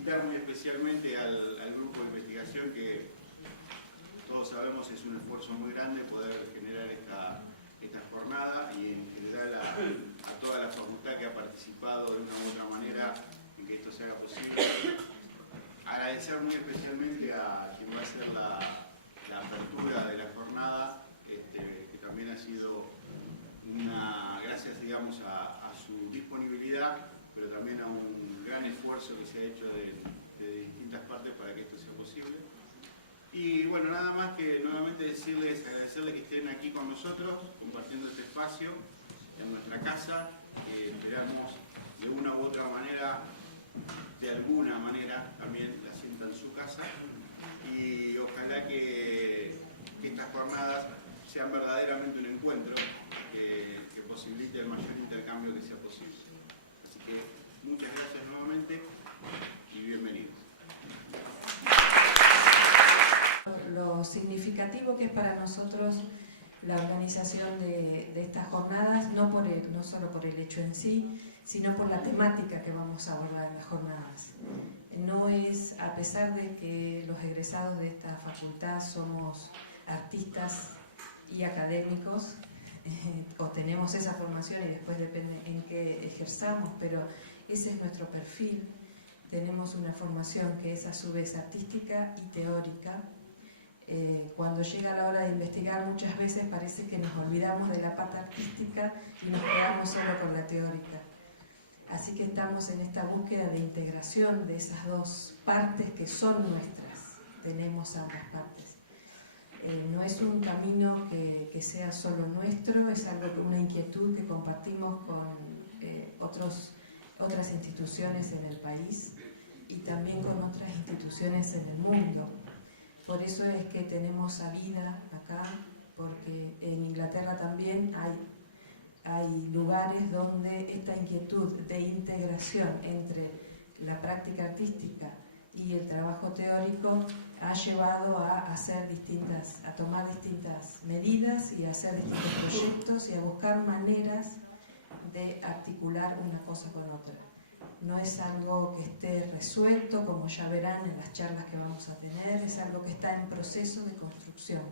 felicitar muy especialmente al grupo de investigación, que todos sabemos es un esfuerzo muy grande poder generar esta jornada, y en general a toda la facultad que ha participado de una u otra manera en que esto se haga posible. Agradecer muy especialmente a quien va a hacer la apertura de la jornada, que también ha sido gracias, digamos, a su disponibilidad, pero también a un gran esfuerzo que se ha hecho de distintas partes para que esto sea posible. Y bueno, nada más que nuevamente agradecerles que estén aquí con nosotros, compartiendo este espacio en nuestra casa, que esperamos de una u otra manera, de alguna manera, también la sientan en su casa, y ojalá que estas jornadas sean verdaderamente un encuentro que posibilite el mayor intercambio que sea posible. Así que muchas gracias nuevamente y bienvenidos. Lo significativo que es para nosotros la organización de estas jornadas, no solo por el hecho en sí, sino por la temática que vamos a abordar en las jornadas. No es, a pesar de que los egresados de esta facultad somos artistas y académicos, o tenemos esa formación y después depende en qué ejerzamos, pero ese es nuestro perfil. Tenemos una formación que es a su vez artística y teórica. Cuando llega la hora de investigar, muchas veces parece que nos olvidamos de la parte artística y nos quedamos solo con la teórica. Así que estamos en esta búsqueda de integración de esas dos partes que son nuestras. Tenemos ambas partes. No es un camino que sea solo nuestro, es una inquietud que compartimos con otras instituciones en el país y también con otras instituciones en el mundo. Por eso es que tenemos salida acá, porque en Inglaterra también hay lugares donde esta inquietud de integración entre la práctica artística y el trabajo teórico ha llevado a tomar distintas medidas y a hacer distintos proyectos y a buscar maneras de articular una cosa con otra. No es algo que esté resuelto, como ya verán en las charlas que vamos a tener, es algo que está en proceso de construcción.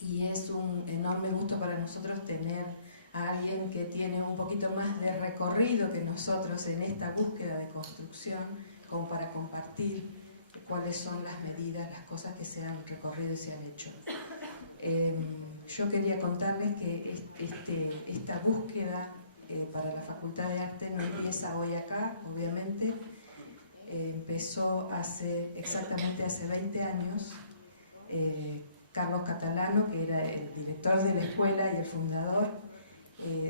Y es un enorme gusto para nosotros tener a alguien que tiene un poquito más de recorrido que nosotros en esta búsqueda de construcción, como para compartir cuáles son las medidas, las cosas que se han recorrido y se han hecho. Yo quería contarles que esta búsqueda para la Facultad de Arte no empieza hoy acá, obviamente. Empezó exactamente hace 20 años. Carlos Catalano, que era el director de la escuela y el fundador,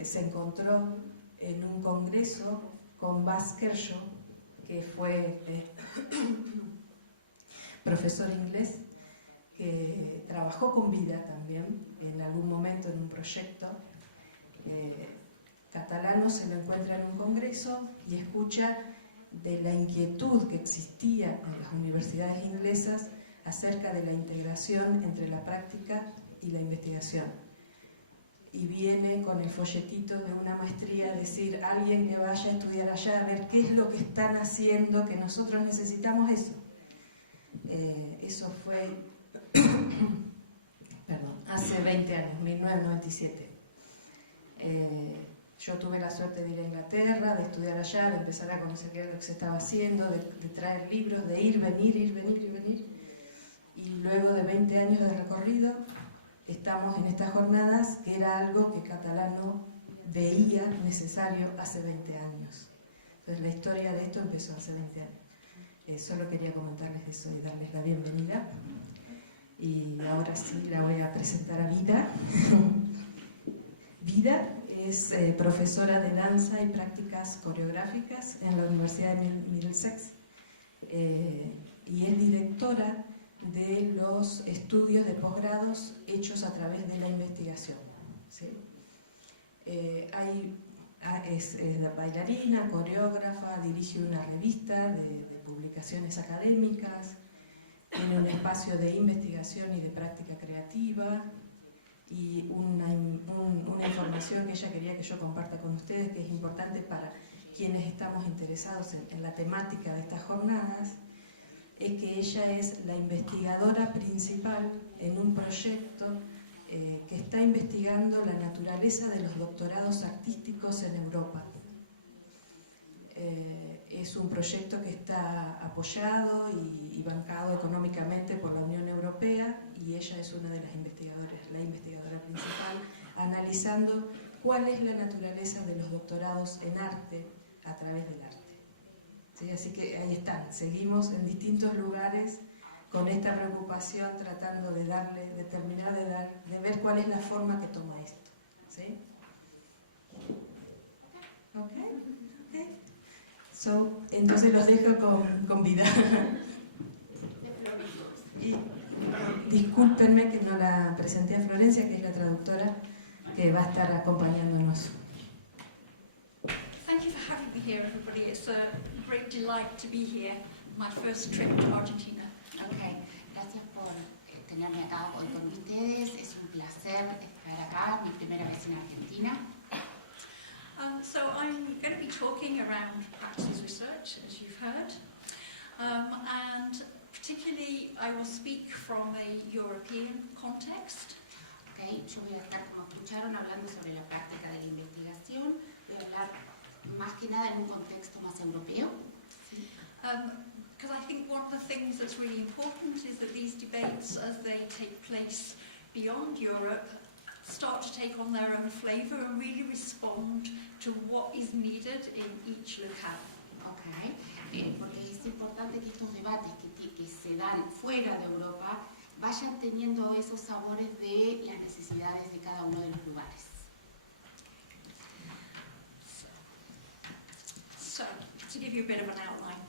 se encontró en un congreso con Bas Kershaw, que fue profesor inglés, que trabajó con vida también en algún momento en un proyecto. Catalano se lo encuentra en un congreso y escucha de la inquietud que existía en las universidades inglesas acerca de la integración entre la práctica y la investigación. Y viene con el folletito de una maestría a decir: alguien que vaya a estudiar allá, a ver qué es lo que están haciendo, que nosotros necesitamos eso. Eso fue hace 20 años, 1997. Yo tuve la suerte de ir a Inglaterra, de estudiar allá, de empezar a conocer qué era lo que se estaba haciendo, de traer libros, de ir, venir. Y luego de 20 años de recorrido, estamos en estas jornadas, que era algo que Catalano veía necesario hace 20 años. Entonces la historia de esto empezó hace 20 años. Solo quería comentarles eso y darles la bienvenida. Y ahora sí la voy a presentar a Vida. Vida es profesora de danza y prácticas coreográficas en la Universidad de Middlesex y es directora de los estudios de posgrados hechos a través de la investigación. ¿Sí? Es bailarina, coreógrafa, dirige una revista de publicaciones académicas, tiene un espacio de investigación y de práctica creativa y una información que ella quería que yo comparta con ustedes, que es importante para quienes estamos interesados en la temática de estas jornadas, es que ella es la investigadora principal en un proyecto que está investigando la naturaleza de los doctorados artísticos en Europa. Es un proyecto que está apoyado y bancado económicamente por la Unión Europea, y ella es una de las investigadoras, la investigadora principal, analizando cuál es la naturaleza de los doctorados en arte a través del arte. ¿Sí? Así que ahí están, seguimos en distintos lugares con esta preocupación, tratando de de ver cuál es la forma que toma esto. ¿Sí? Okay. Entonces los dejo con vida. Y discúlpenme que no la presenté a Florencia, que es la traductora que va a estar acompañándonos. Thank you for having me here, everybody. It's a great delight to be here. My first trip to Argentina. Okay, gracias por tenerme acá hoy con ustedes. Es un placer estar acá, mi primera vez en Argentina. So I'm going to be talking around practices research, as you've heard, and particularly I will speak from a European context. Okay, yo voy a estar, como escucharon, hablando sobre la práctica de la investigación. Voy a hablar más que nada en un contexto más europeo. Because I think one of the things that's really important is that these debates, as they take place beyond Europe, start to take on their own flavour and really respond to what is needed in each locale. Okay. Porque es importante que estos debates que se dan fuera de Europa vayan teniendo esos sabores de las necesidades de cada uno de los lugares. So, to give you a bit of an outline.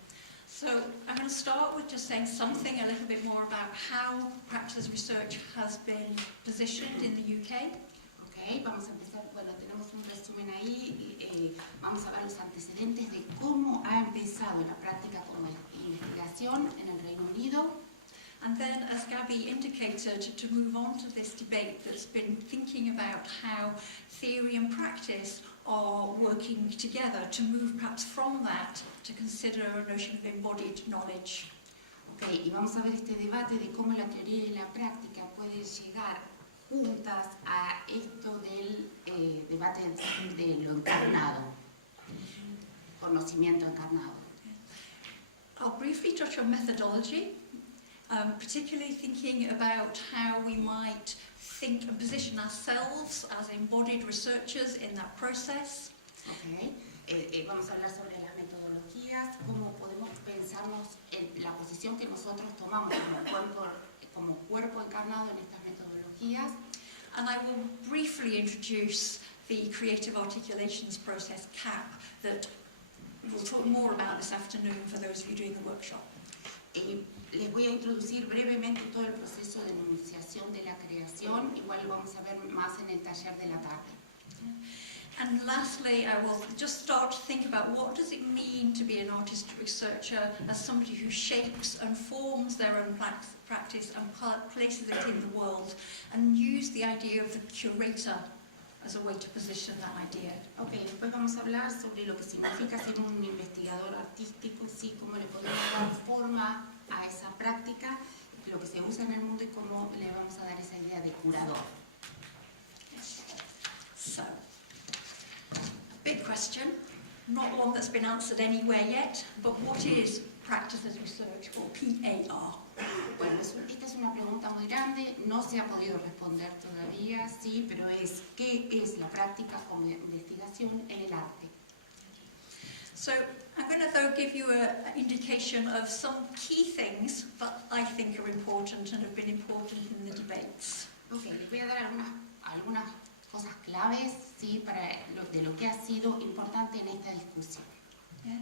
So, I'm going to start with just saying something a little bit more about how practice research has been positioned in the UK. Okay, vamos a empezar, bueno, tenemos un resumen ahí, vamos a ver los antecedentes de cómo ha empezado la práctica como investigación en el Reino Unido. And then, as Gabby indicated, to move on to this debate that's been thinking about how theory and practice are working together to move perhaps from that to consider a notion of embodied knowledge. Okay, y vamos a ver este debate de cómo la teoría y la práctica pueden llegar juntas a esto del debate de lo encarnado, conocimiento encarnado. I'll briefly touch on methodology, particularly thinking about how we might think and position ourselves as embodied researchers in that process. Okay. Vamos a hablar sobre las metodologías, cómo podemos pensarnos en la posición que nosotros tomamos como cuerpo encarnado en estas metodologías. And I will briefly introduce the creative articulations process, CAP, that we'll talk more about this afternoon for those of you doing the workshop. Les voy a introducir brevemente todo el proceso de enunciación de la creación, igual lo vamos a ver más en el taller de la tarde. And lastly, I will just start to think about what does it mean to be an artist researcher as somebody who shapes and forms their own practice and places it in the world, and use the idea of the curator as a way to position that idea. Okay, después vamos a hablar sobre lo que significa ser un investigador artístico, sí, cómo le podemos dar forma a esa práctica, lo que se usa en el mundo y cómo le vamos a dar esa idea de curador. So, big question, not one that's been answered anywhere yet, but what is practice as research, or PAR? Bueno, esta es una pregunta muy grande, no se ha podido responder todavía, sí, pero ¿qué es la práctica como investigación en el arte? So, I'm going to though give you an indication of some key things that I think are important and have been important in the debates. Okay, les voy a dar algunas cosas claves, sí, de lo que ha sido importante en esta discusión. Yeah.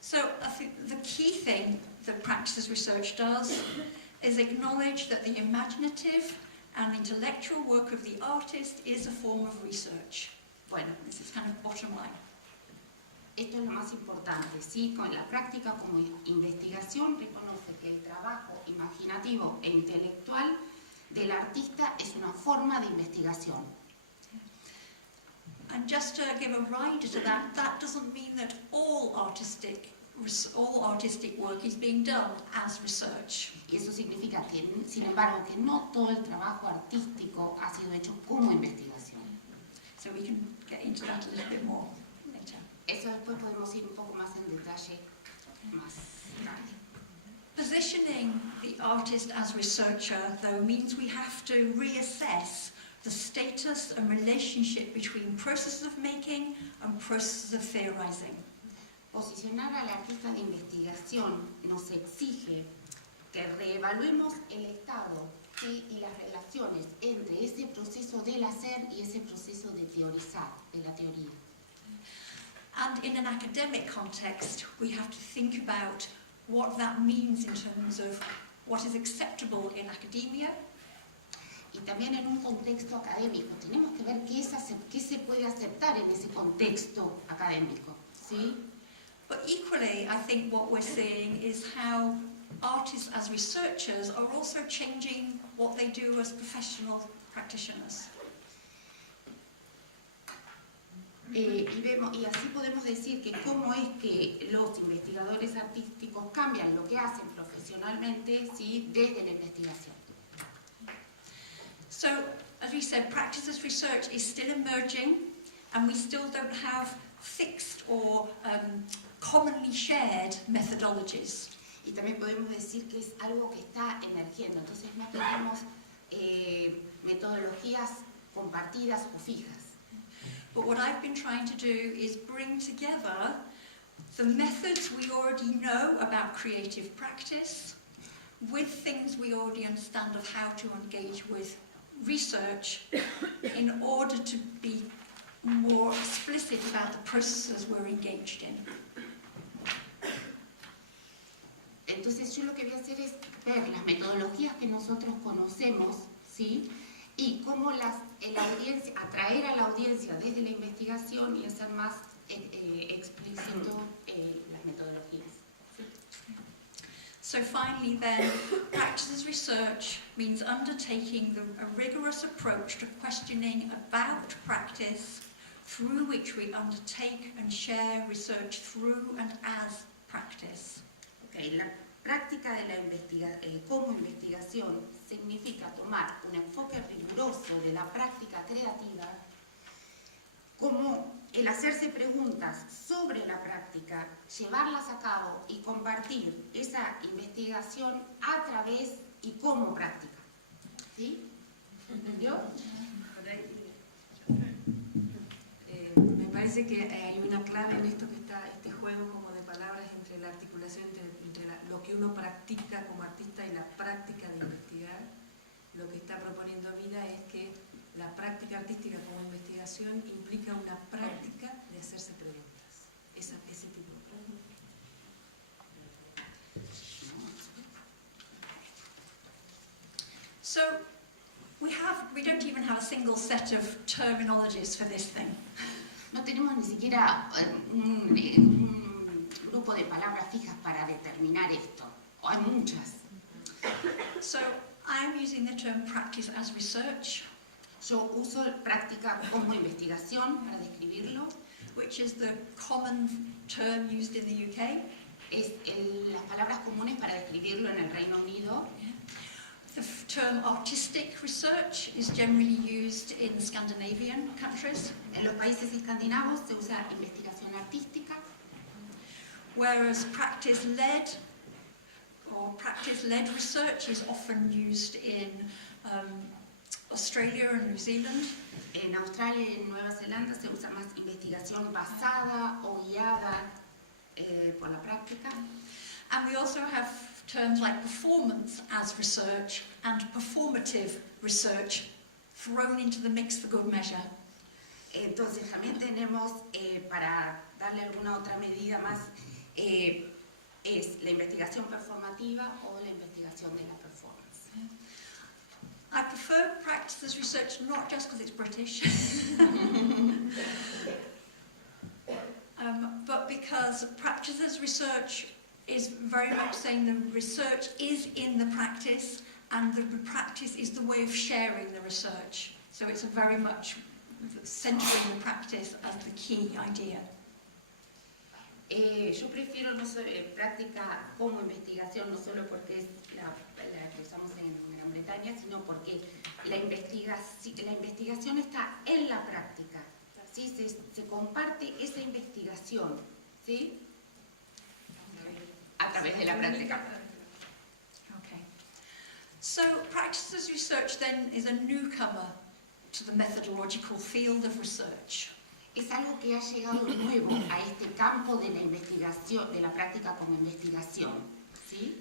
So I think the key thing that practice research does is acknowledge that the imaginative and intellectual work of the artist is a form of research. Bueno, This is kind of bottom line. esto es lo más importante, sí, con la práctica como investigación reconoce que el trabajo imaginativo e intelectual del artista es una forma de investigación. And just to give a rider to that, that doesn't mean that all artistic work is being done as research. Y eso significa que, sin embargo, que no todo el trabajo artístico ha sido hecho como investigación. So we can get into that a little bit more later. Eso después podemos ir un poco más en detalle más tarde. Positioning the artist as researcher, though, means we have to reassess the status and relationship between processes of making and processes of theorizing. Posicionar al artista de investigación nos exige que reevaluemos el estado, ¿sí?, y las relaciones entre ese proceso del hacer y ese proceso de teorizar, de la teoría. And in an academic context, we have to think about what that means in terms of what is acceptable in academia. Y también en un contexto académico, tenemos que ver qué se puede aceptar en ese contexto académico, ¿sí? But equally, I think what we're seeing is how artists as researchers are also changing what they do as professional practitioners. Y así podemos decir que cómo es que los investigadores artísticos cambian lo que hacen profesionalmente, ¿sí?, desde la investigación. So, as we said, practice as research is still emerging, and we still don't have fixed or commonly shared methodologies. Y también podemos decir que es algo que está emergiendo, entonces no tenemos metodologías compartidas o fijas. But what I've been trying to do is bring together the methods we already know about creative practice with things we already understand of how to engage with research in order to be more explicit about the processes we're engaged in. Entonces yo lo que voy a hacer es ver las metodologías que nosotros conocemos, ¿sí?, y cómo atraer a la audiencia desde la investigación y hacer más explícito las metodologías. So finally then, practice as research means undertaking a rigorous approach to questioning about practice through which we undertake and share research through and as practice. Okay, la práctica de como investigación significa tomar un enfoque riguroso de la práctica creativa, como el hacerse preguntas sobre la práctica, llevarlas a cabo y compartir esa investigación a través y como práctica. ¿Sí? ¿Entendió? Me parece que hay una clave en esto que está este juego como de palabras entre la articulación entre lo que uno practica como artista y la práctica de investigar. Lo que está proponiendo Vida es que la práctica artística como investigación implica una práctica de hacerse preguntas. Ese tipo de preguntas. So we don't even have a single set of terminologies for this thing. No tenemos ni siquiera un grupo de palabras fijas para determinar esto. Hay muchas. So I'm using the term practice as research. Yo uso práctica como investigación para describirlo. Which is the common term used in the UK. Es las palabras comunes para describirlo en el Reino Unido. The term artistic research is generally used in Scandinavian countries. En los países escandinavos se usa investigación artística. Whereas practice-led research is often used in Australia and New Zealand. En Australia y en Nueva Zelanda se usa más investigación basada o guiada por la práctica. And we also have terms like performance as research and performative research thrown into the mix for good measure. Entonces también tenemos, para darle alguna otra medida más, es la investigación performativa o la investigación de la performance. I prefer practice as research not just because it's British, but because practice as research is very much saying the research is in the practice and the practice is the way of sharing the research. So it's a very much centering the practice as the key idea. Yo prefiero práctica como investigación, no solo porque es la que usamos en Gran Bretaña, sino porque la investigación está en la práctica, ¿sí? Se comparte esa investigación, ¿sí? A través de la práctica. Okay. So practice as research then is a newcomer to the methodological field of research. Es algo que ha llegado nuevo a este campo de la investigación, de la práctica como investigación, ¿sí?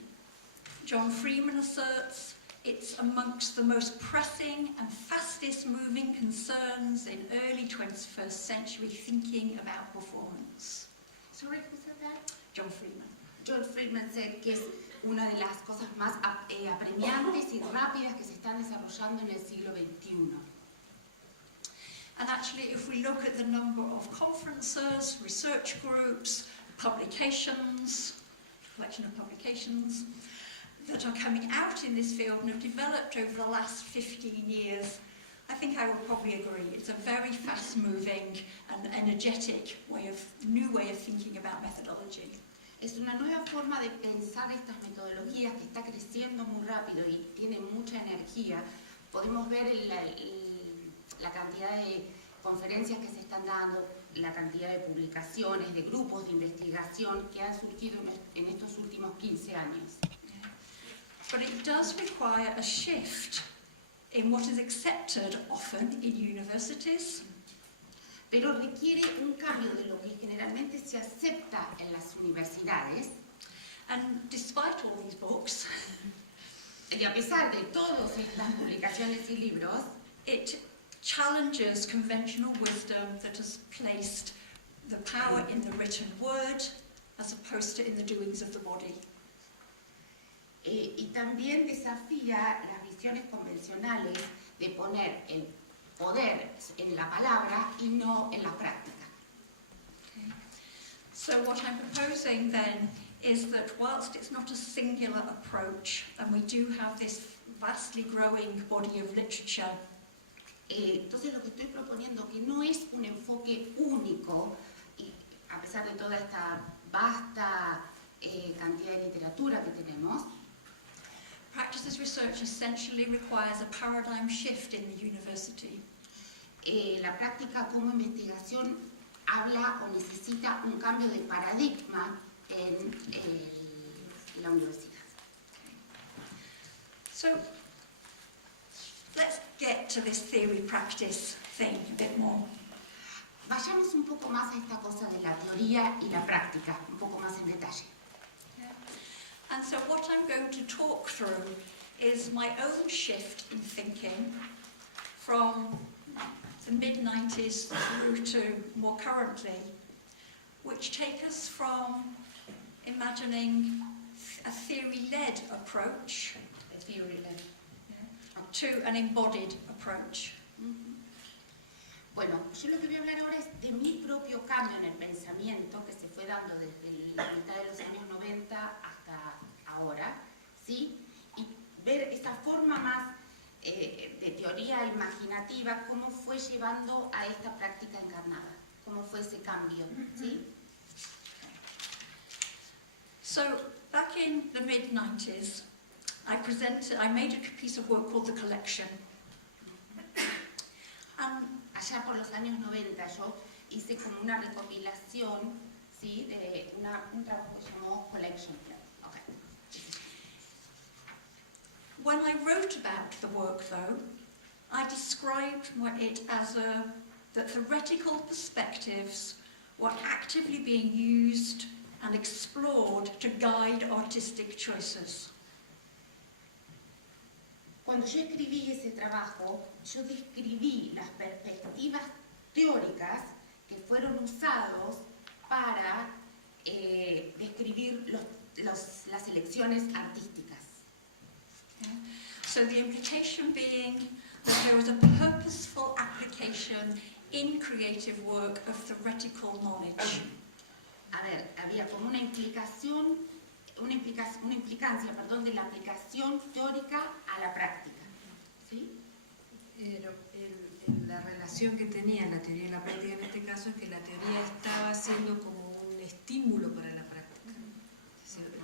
John Freeman asserts it's amongst the most pressing and fastest moving concerns in early 21st century thinking about performance. Sorry, who said that? John Freeman. John Friedman said que es una de las cosas más apremiantes y rápidas que se están desarrollando en el siglo XXI. And actually, if we look at the number of conferences, research groups, publications, collection of publications that are coming out in this field and have developed over the last 15 years, I think I would probably agree. It's a very fast-moving and energetic new way of thinking about methodology. Es una nueva forma de pensar estas metodologías que está creciendo muy rápido y tiene mucha energía. Podemos ver la cantidad de conferencias que se están dando, la cantidad de publicaciones, de grupos de investigación que han surgido en estos últimos 15 años. But it does require a shift in what is accepted often in universities. Pero requiere un cambio de lo que generalmente se acepta en las universidades. And despite all these books, Y a pesar de todas estas publicaciones y libros, it challenges conventional wisdom that has placed the power in the written word as opposed to in the doings of the body. y también desafía las visiones convencionales de poner el poder en la palabra y no en la práctica. Okay. So what I'm proposing then is that whilst it's not a singular approach, and we do have this vastly growing body of literature, Entonces lo que estoy proponiendo que no es un enfoque único, y a pesar de toda esta vasta cantidad de literatura que tenemos, practice as research essentially requires a paradigm shift in the university. La práctica como investigación habla o necesita un cambio de paradigma en la universidad. So let's get to this theory-practice thing a bit more. Vayamos un poco más a esta cosa de la teoría y la práctica, un poco más en detalle. And so what I'm going to talk through is my own shift in thinking from the mid-90s through to more currently, which take us from imagining a theory-led approach to an embodied approach. Bueno, yo lo que voy a hablar ahora es de mi propio cambio en el pensamiento que se fue dando desde la mitad de los años 90 hasta ahora, ¿sí? Y ver esta forma más de teoría imaginativa, cómo fue llevando a esta práctica encarnada, cómo fue ese cambio, ¿sí? So, back in the mid-90s, I made a piece of work called The Collection. And allá por los años 90 yo hice como una recopilación, ¿sí? De un trabajo que se llamó Collection. Okay. When I wrote about the work, though, I described it as that theoretical perspectives were actively being used and explored to guide artistic choices. Cuando yo escribí ese trabajo, yo describí las perspectivas teóricas que fueron usados para describir las elecciones artísticas. Yeah. So the implication being that there was a purposeful application in creative work of theoretical knowledge. A ver, había como una implicancia, de la aplicación teórica a la práctica, ¿sí? El la relación que tenía la teoría y la práctica en este caso es que la teoría estaba siendo como un estímulo para la práctica.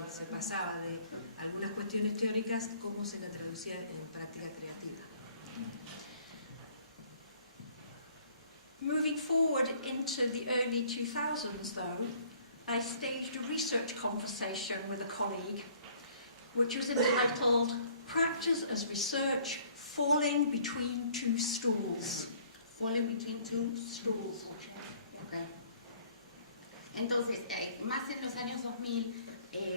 Se pasaba de algunas cuestiones teóricas, cómo se la traducía en práctica creativa. Moving forward into the early 2000s, though, I staged a research conversation with a colleague, which was entitled Practice as Research, Falling Between Two Stools. Falling between two stools. Okay. Entonces, más en los años 2000,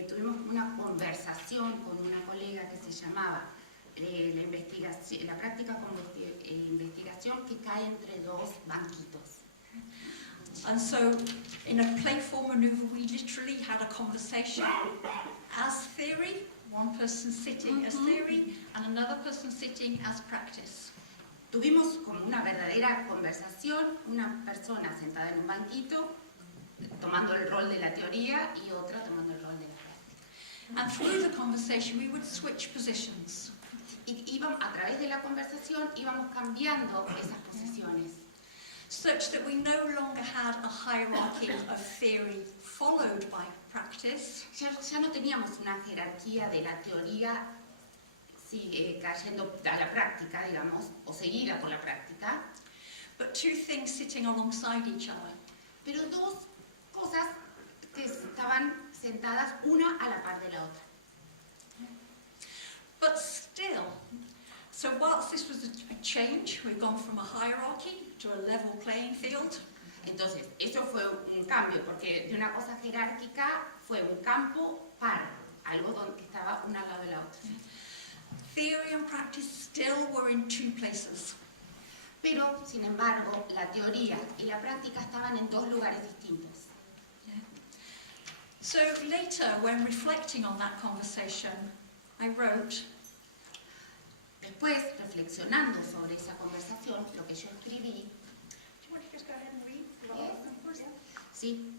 tuvimos una conversación con una colega que se llamaba la práctica como investigación que cae entre dos banquitos. And so, in a playful maneuver, we literally had a conversation as theory, one person sitting as theory, and another person sitting as practice. Tuvimos como una verdadera conversación, una persona sentada en un banquito, tomando el rol de la teoría, y otra tomando el rol de la práctica. And through the conversation, we would switch positions. Y a través de la conversación íbamos cambiando esas posiciones. Such that we no longer had a hierarchy of theory followed by practice. Ya no teníamos una jerarquía de la teoría cayendo a la práctica, digamos, o seguida por la práctica. But two things sitting alongside each other. Pero dos cosas que estaban sentadas una a la par de la otra. But still, so whilst this was a change, we've gone from a hierarchy to a level playing field. Entonces, eso fue un cambio, porque de una cosa jerárquica fue un campo par, algo que estaba una al lado de la otra. Theory and practice still were in two places. Pero, sin embargo, la teoría y la práctica estaban en dos lugares distintos. So later, when reflecting on that conversation, I wrote, Después, reflexionando sobre esa conversación, lo que yo escribí, do you want to just go ahead and read? ¿sí?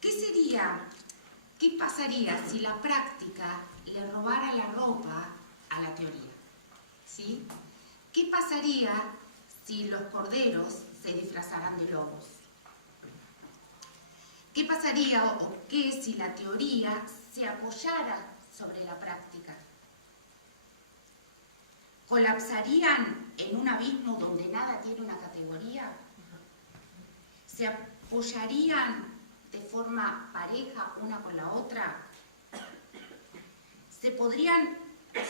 ¿Qué pasaría si la práctica le robara la ropa a la teoría? ¿Sí? ¿Qué pasaría si los corderos se disfrazaran de lobos? ¿Qué pasaría o qué si la teoría se apoyara sobre la práctica? ¿Colapsarían en un abismo donde nada tiene una categoría? ¿Se apoyarían de forma pareja una con la otra? ¿Se podrían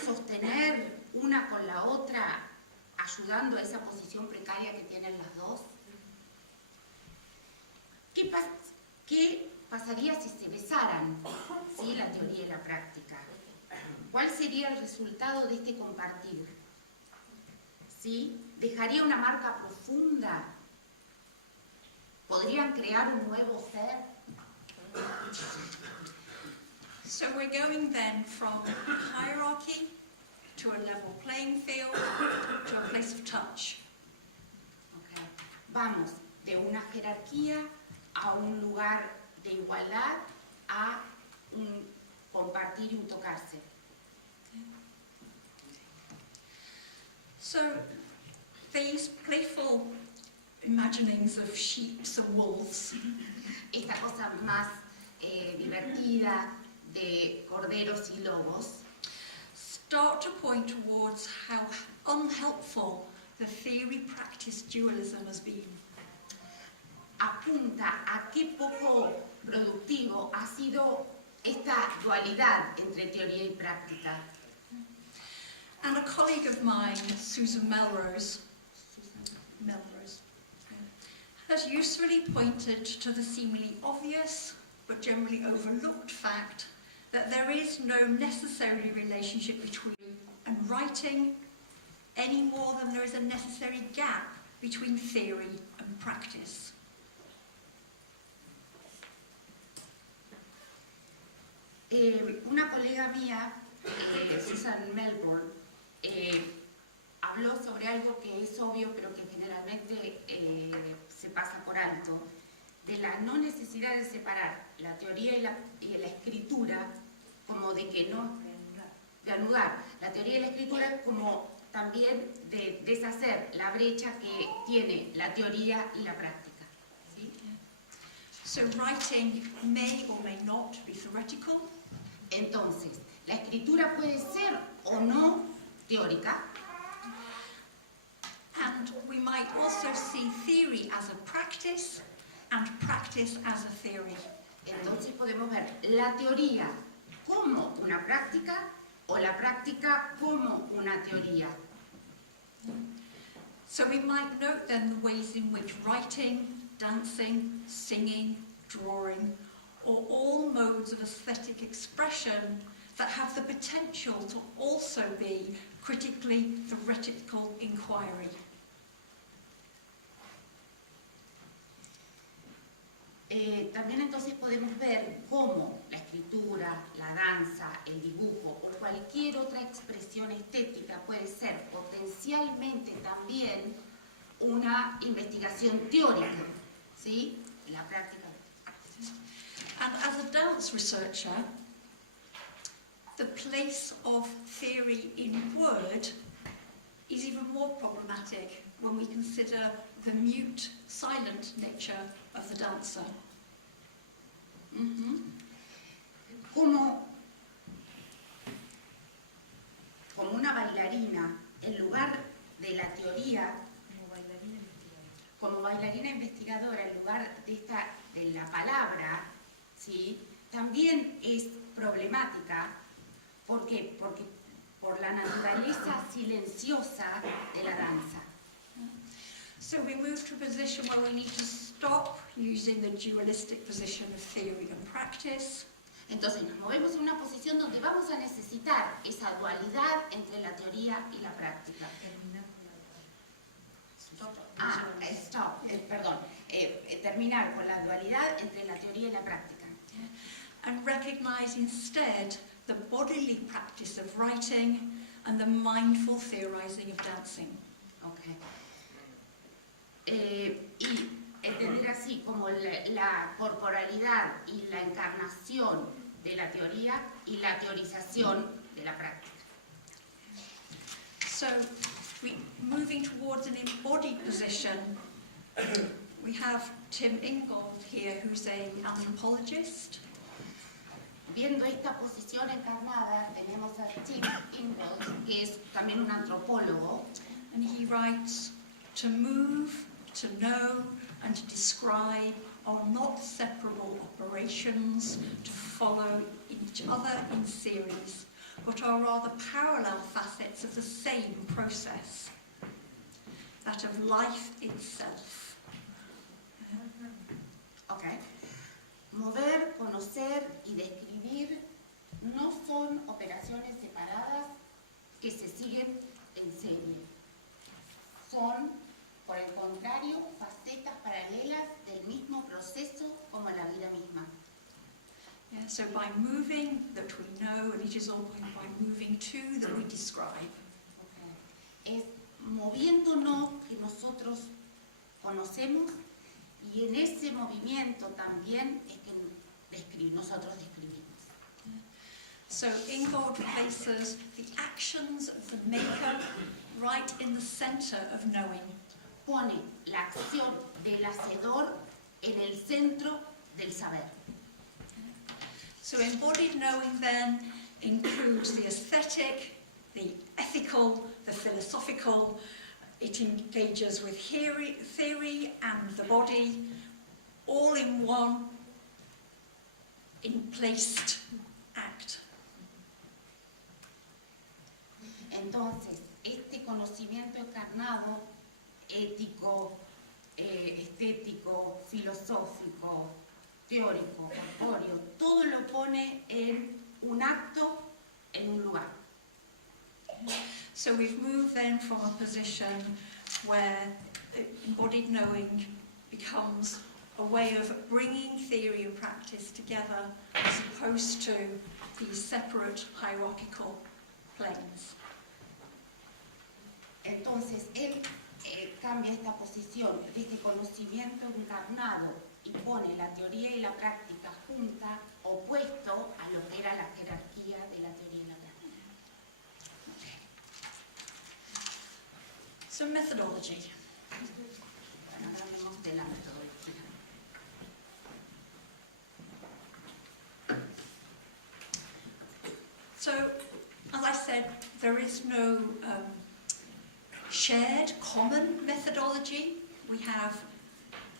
sostener una con la otra ayudando a esa posición precaria que tienen las dos? ¿Qué pasaría si se besaran, ¿sí? La teoría y la práctica? ¿Cuál sería el resultado de este compartir? ¿Sí? ¿Dejaría una marca profunda? ¿Podrían crear un nuevo ser? So we're going then from hierarchy to a level playing field to a place of touch. Okay. Vamos de una jerarquía a un lugar de igualdad a un compartir y un tocarse. So these playful imaginings of sheep and wolves Esta cosa más divertida de corderos y lobos start to point towards how unhelpful the theory-practice dualism has been. apunta a qué poco productivo ha sido esta dualidad entre teoría y práctica. And a colleague of mine, Susan Melrose, has usefully pointed to the seemingly obvious but generally overlooked fact that there is no necessary relationship between and writing any more than there is a necessary gap between theory and practice. Una colega mía, Susan Melbourne, habló sobre algo que es obvio pero que generalmente se pasa por alto, de la no necesidad de separar la teoría y la escritura, como de que no, de anudar la teoría y la escritura como también de deshacer la brecha que tiene la teoría y la práctica. ¿Sí? So writing may or may not be theoretical. Entonces, la escritura puede ser o no teórica. And we might also see theory as a practice and practice as a theory. Entonces podemos ver la teoría como una práctica o la práctica como una teoría. So we might note then the ways in which writing, dancing, singing, drawing, or all modes of aesthetic expression that have the potential to also be critically theoretical inquiry. También entonces podemos ver cómo la escritura, la danza, el dibujo o cualquier otra expresión estética puede ser potencialmente también una investigación teórica, ¿sí? La práctica. And as a dance researcher, the place of theory in word is even more problematic when we consider the mute, silent nature of the dancer. Como una bailarina, en lugar de la teoría, como bailarina investigadora, en lugar de la palabra, ¿sí? También es problemática. ¿Por qué? Porque por la naturaleza silenciosa de la danza. So we move to a position where we need to stop using the dualistic position of theory and practice. Entonces nos movemos en una posición donde vamos a necesitar esa dualidad entre la teoría y la práctica. Terminar con la dualidad entre la teoría y la práctica. And recognize instead the bodily practice of writing and the mindful theorizing of dancing. Okay. Y entender así como la corporalidad y la encarnación de la teoría y la teorización de la práctica. So, moving towards an embodied position, we have Tim Ingold here, who's an anthropologist. Viendo esta posición encarnada, tenemos a Tim Ingold, que es también un antropólogo. And he writes, "To move, to know, and to describe are not separable operations to follow each other in series, but are rather parallel facets of the same process, that of life itself." Okay. Mover, conocer y describir no son operaciones separadas que se siguen en serie. Son, por el contrario, facetas paralelas del mismo proceso como la vida misma. Yeah, so by moving that we know, and it is all by moving to that we describe. Okay. Es moviéndonos que nosotros conocemos y en ese movimiento también es que nosotros describimos. So Ingold places the actions of the maker right in the center of knowing. Pone la acción del hacedor en el centro del saber. So embodied knowing then includes the aesthetic, the ethical, the philosophical. It engages with theory and the body, all in one, in placed act. Entonces, este conocimiento encarnado, ético, estético, filosófico, teórico, corpóreo, todo lo pone en un acto, en un lugar. So we've moved then from a position where embodied knowing becomes a way of bringing theory and practice together as opposed to these separate hierarchical planes. Entonces, él cambia esta posición de este conocimiento encarnado y pone la teoría y la práctica junta, opuesto a lo que era la jerarquía de la teoría y la práctica. So methodology. Bueno, ahora hablemos de la metodología. So, as I said, there is no shared, common methodology. We have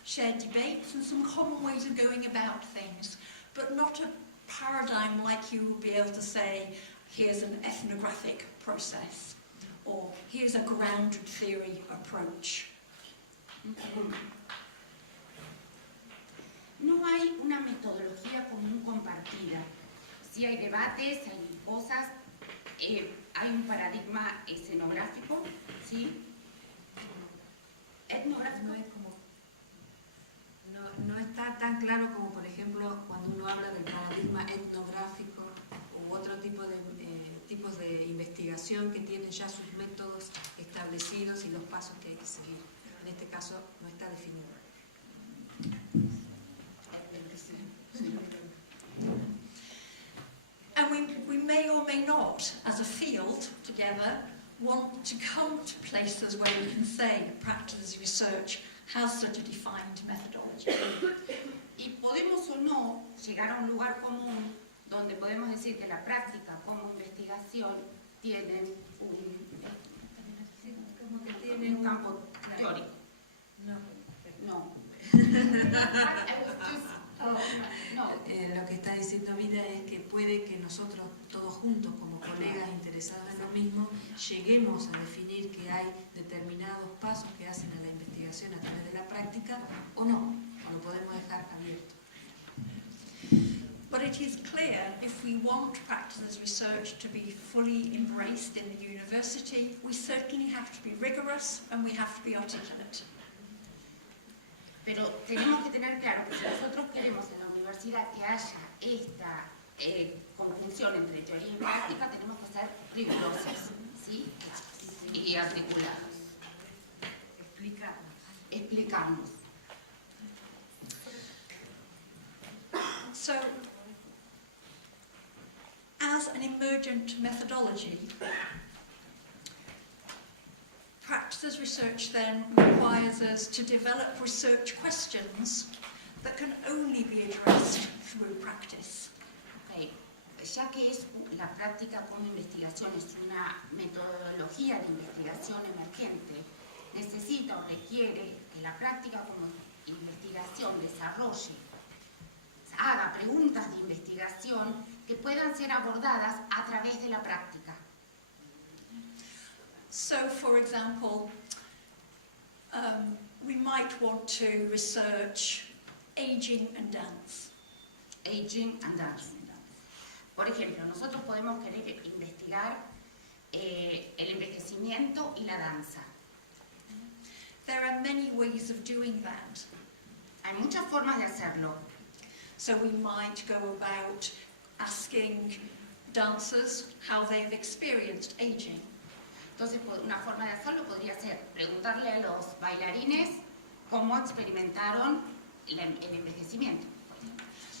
shared debates and some common ways of going about things, but not a paradigm like you will be able to say, here's an ethnographic process, or here's a grounded theory approach. No hay una metodología común compartida. Sí hay debates, hay cosas, hay un paradigma escenográfico, ¿sí? Etnográfico. No está tan claro como, por ejemplo, cuando uno habla del paradigma etnográfico u otro tipo de tipos de investigación que tienen ya sus métodos establecidos y los pasos que hay que seguir. En este caso no está definido. And we may or may not, as a field together, want to come to places where we can say practice research has such a defined methodology. Y podemos o no llegar a un lugar común donde podemos decir que la práctica como investigación tienen un campo teórico. No. Lo que está diciendo Vida es que puede que nosotros todos juntos como colegas interesados en lo mismo lleguemos a definir que hay determinados pasos que hacen a la investigación a través de la práctica o no, o lo podemos dejar abierto. But it is clear if we want practices research to be fully embraced in the university, we certainly have to be rigorous and we have to be articulate. Pero tenemos que tener claro que si nosotros queremos en la universidad que haya esta conjunción entre teoría y práctica, tenemos que ser rigurosos, ¿sí? Y articulados. Explicarnos. So, as an emergent methodology, practices research then requires us to develop research questions that can only be addressed through practice. Okay. Ya que la práctica como investigación es una metodología de investigación emergente, necesita o requiere que la práctica como investigación desarrolle, haga preguntas de investigación que puedan ser abordadas a través de la práctica. So, for example, we might want to research aging and dance. Aging and dance. Por ejemplo, nosotros podemos querer investigar el envejecimiento y la danza. There are many ways of doing that. Hay muchas formas de hacerlo. So we might go about asking dancers how they've experienced aging. Entonces, una forma de hacerlo podría ser preguntarle a los bailarines cómo experimentaron el envejecimiento.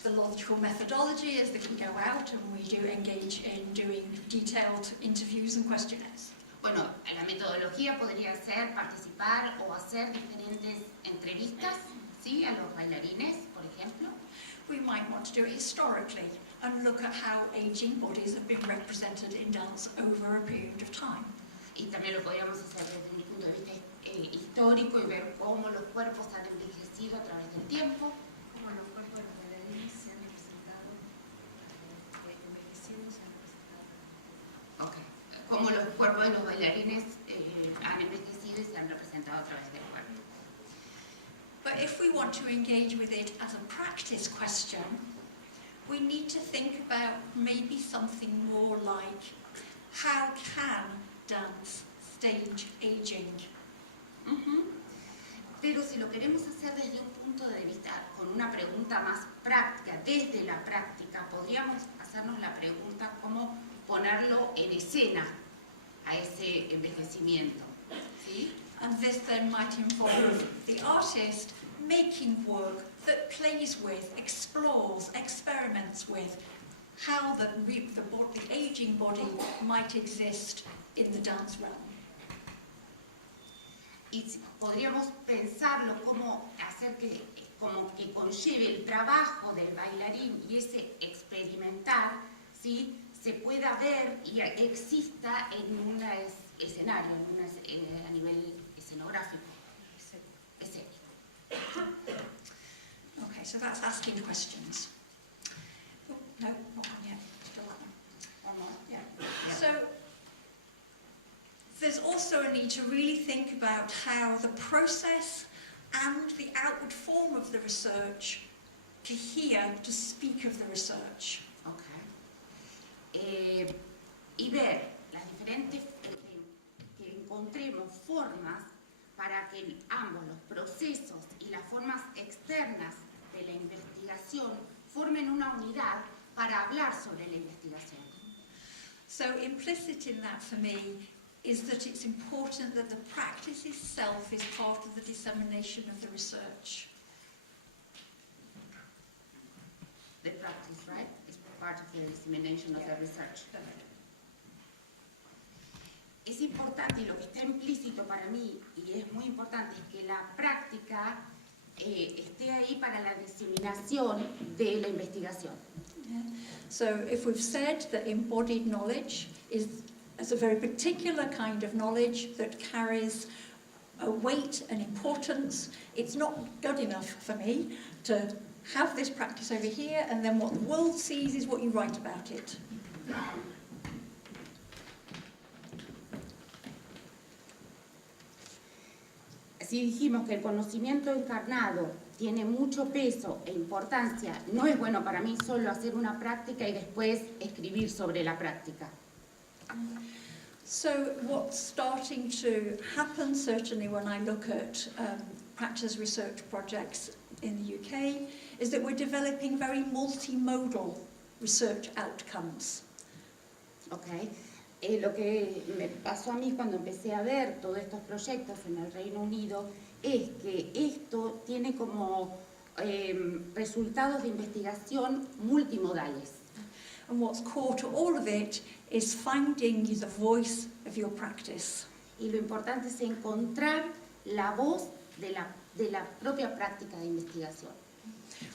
The logical methodology is that we go out and we do engage in doing detailed interviews and questionnaires. Bueno, la metodología podría ser participar o hacer diferentes entrevistas, ¿sí? A los bailarines, por ejemplo. We might want to do it historically and look at how aging bodies have been represented in dance over a period of time. Y también lo podríamos hacer desde el punto de vista histórico y ver cómo los cuerpos han envejecido a través del tiempo. Como los cuerpos de los bailarines se han representado, envejeciendo se han representado. Okay. Cómo los cuerpos de los bailarines han envejecido y se han representado a través del cuerpo. But if we want to engage with it as a practice question, we need to think about maybe something more like, how can dance stage aging? Pero si lo queremos hacer desde un punto de vista, con una pregunta más práctica, desde la práctica, podríamos hacernos la pregunta cómo ponerlo en escena a ese envejecimiento, ¿sí? And this then might involve the artist making work that plays with, explores, experiments with how the aging body might exist in the dance realm. y podríamos pensarlo como hacer que, como que conlleve el trabajo del bailarín y ese experimentar, ¿sí?, se pueda ver y exista en un escenario, a nivel escenográfico. Okay, so that's asking questions. Oh, no, not one yet. Still that one. One more. Yeah. Yeah. So there's also a need to really think about how the process and the outward form of the research cohere to speak of the research. Okay. Y ver las diferentes, que encontremos formas para que ambos los procesos y las formas externas de la investigación formen una unidad para hablar sobre la investigación. So implicit in that for me is that it's important that the practice itself is part of the dissemination of the research. The practice, right, is part of the dissemination of the research. Es importante, y lo que está implícito para mí, y es muy importante, es que la práctica esté ahí para la diseminación de la investigación. Yeah. So if we've said that embodied knowledge is a very particular kind of knowledge that carries a weight and importance, it's not good enough for me to have this practice over here and then what the world sees is what you write about it. Si dijimos que el conocimiento encarnado tiene mucho peso e importancia, no es bueno para mí solo hacer una práctica y después escribir sobre la práctica. So what's starting to happen, certainly when I look at practice research projects in the UK, is that we're developing very multimodal research outcomes. Okay. Lo que me pasó a mí cuando empecé a ver todos estos proyectos en el Reino Unido es que esto tiene como resultados de investigación multimodales. And what's core to all of it is finding the voice of your practice. Y lo importante es encontrar la voz de la propia práctica de investigación.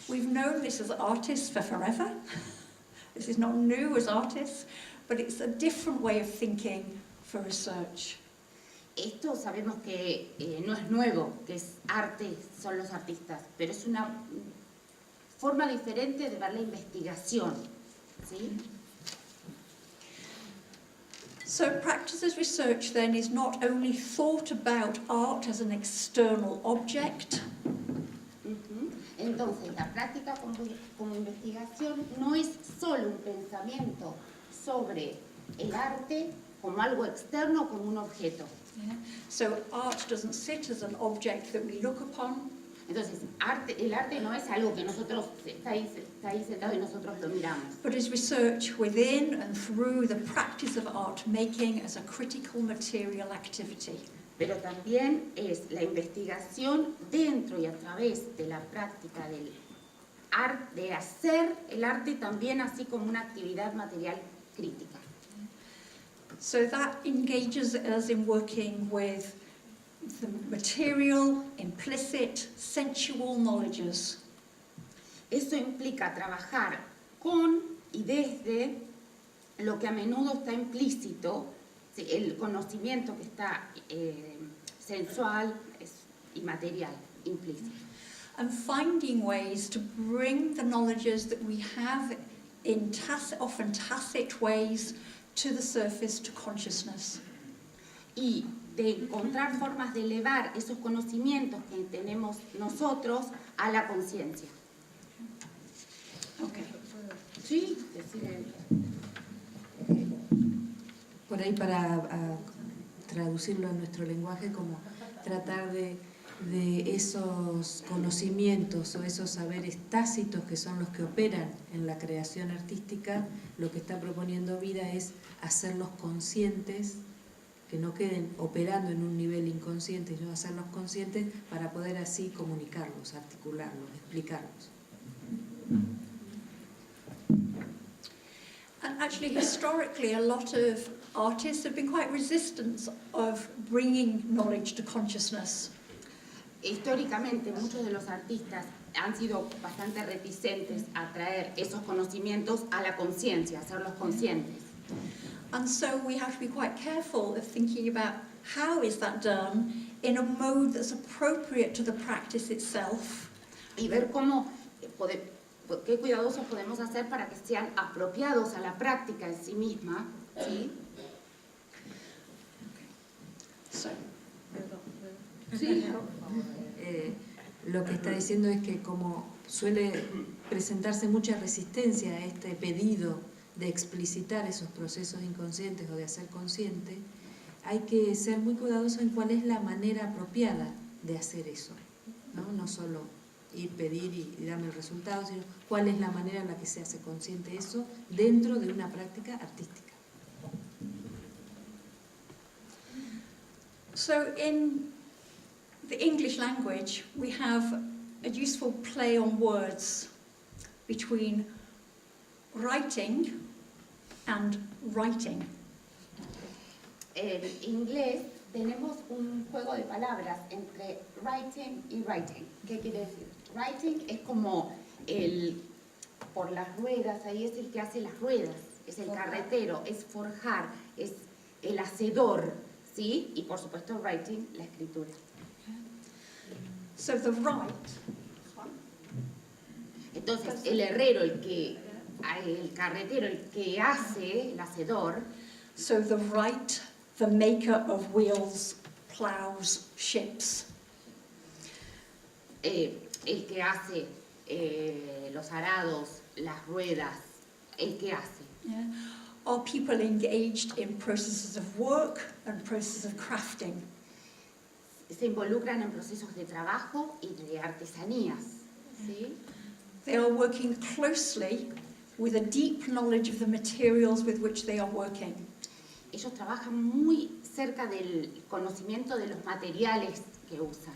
We've known this as artists for forever. This is not new as artists, but it's a different way of thinking for research. Esto sabemos que no es nuevo, que es arte, son los artistas, pero es una forma diferente de ver la investigación, ¿sí? So practice as research then is not only thought about art as an external object, Entonces, la práctica como investigación no es solo un pensamiento sobre el arte como algo externo, como un objeto. yeah? So art doesn't sit as an object that we look upon, Entonces, el arte no es algo que nosotros, está ahí sentado y nosotros lo miramos. but is research within and through the practice of art making as a critical material activity. Pero también es la investigación dentro y a través de la práctica del arte, de hacer el arte también así como una actividad material crítica. So that engages us in working with the material, implicit, sensual knowledges. Eso implica trabajar con y desde lo que a menudo está implícito, el conocimiento que está sensual y material implícito. And finding ways to bring the knowledges that we have in often tacit ways to the surface, to consciousness. Y de encontrar formas de elevar esos conocimientos que tenemos nosotros a la conciencia. Okay. Sí, decir. Por ahí para traducirlo a nuestro lenguaje, como tratar de esos conocimientos o esos saberes tácitos que son los que operan en la creación artística, lo que está proponiendo Vida es hacerlos conscientes, que no queden operando en un nivel inconsciente, sino hacerlos conscientes para poder así comunicarlos, articularlos, explicarlos. And actually, historically, a lot of artists have been quite resistant of bringing knowledge to consciousness. Históricamente, muchos de los artistas han sido bastante reticentes a traer esos conocimientos a la conciencia, a hacerlos conscientes. And so we have to be quite careful of thinking about how is that done in a mode that's appropriate to the practice itself. Y ver qué cuidadosos podemos hacer para que sean apropiados a la práctica en sí misma, ¿sí? So, Sí. Lo que está diciendo es que como suele presentarse mucha resistencia a este pedido de explicitar esos procesos inconscientes o de hacer consciente, hay que ser muy cuidadoso en cuál es la manera apropiada de hacer eso, ¿no? No solo ir, pedir y darme el resultado, sino cuál es la manera en la que se hace consciente eso dentro de una práctica artística. So in the English language, we have a useful play on words between writing and writing. En inglés tenemos un juego de palabras entre writing y writing. ¿Qué quiere decir? Writing es como por las ruedas, ahí es el que hace las ruedas, es el carretero, es forjar, es el hacedor, ¿sí? Y por supuesto writing, la escritura. So the right, Entonces el herrero, el carretero, el que hace, el hacedor, so the right, the maker of wheels, plows, ships. el que hace los arados, las ruedas, el que hace. Yeah. Are people engaged in processes of work and processes of crafting? Se involucran en procesos de trabajo y de artesanías, ¿sí? They are working closely with a deep knowledge of the materials with which they are working. Ellos trabajan muy cerca del conocimiento de los materiales que usan.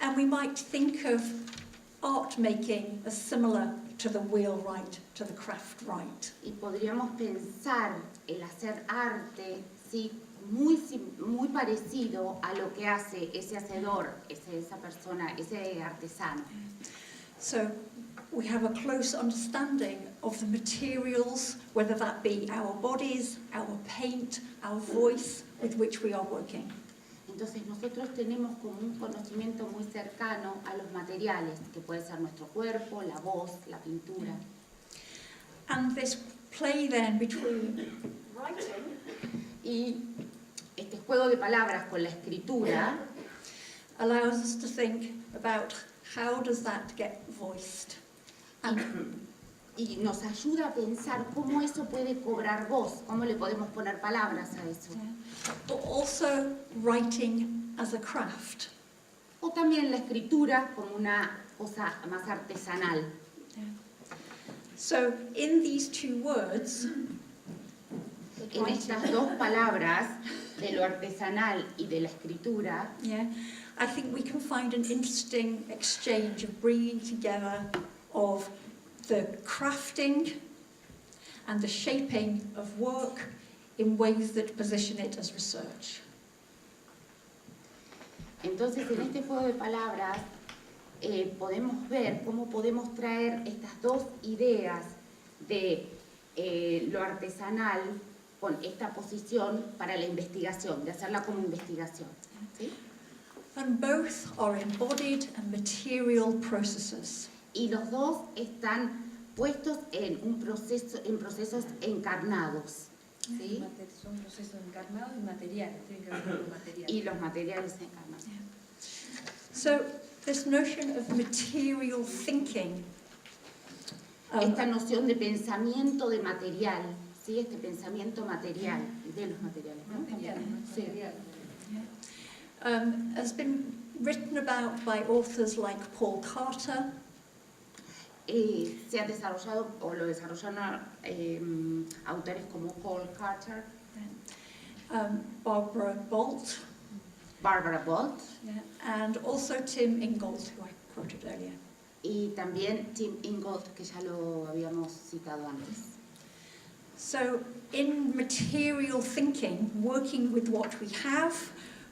And we might think of art making as similar to the wheelwright, to the craft right. Y podríamos pensar el hacer arte, ¿sí? Muy parecido a lo que hace ese hacedor, esa persona, ese artesano. So we have a close understanding of the materials, whether that be our bodies, our paint, our voice, with which we are working. Entonces nosotros tenemos como un conocimiento muy cercano a los materiales, que puede ser nuestro cuerpo, la voz, la pintura. And this play then between writing Y este juego de palabras con la escritura allows us to think about how does that get voiced. y nos ayuda a pensar cómo eso puede cobrar voz, cómo le podemos poner palabras a eso. But also writing as a craft. O también la escritura como una cosa más artesanal. So in these two words, En estas dos palabras, de lo artesanal y de la escritura, yeah, I think we can find an interesting exchange of bringing together of the crafting and the shaping of work in ways that position it as research. entonces en este juego de palabras podemos ver cómo podemos traer estas dos ideas de lo artesanal con esta posición para la investigación, de hacerla como investigación. ¿Sí? And both are embodied and material processes. Y los dos están puestos en procesos encarnados. ¿Sí? Son procesos encarnados y materiales, tienen que ver con los materiales. Y los materiales encarnados. So this notion of material thinking Esta noción de pensamiento de material, ¿sí? Este pensamiento material, de los materiales. ¿no? Sí. has been written about by authors like Paul Carter, Se ha desarrollado, o lo desarrollaron autores como Paul Carter, Barbara Bolt, Barbara Bolt, and also Tim Ingold, who I quoted earlier. y también Tim Ingold, que ya lo habíamos citado. estado antes. So in material thinking, working with what we have,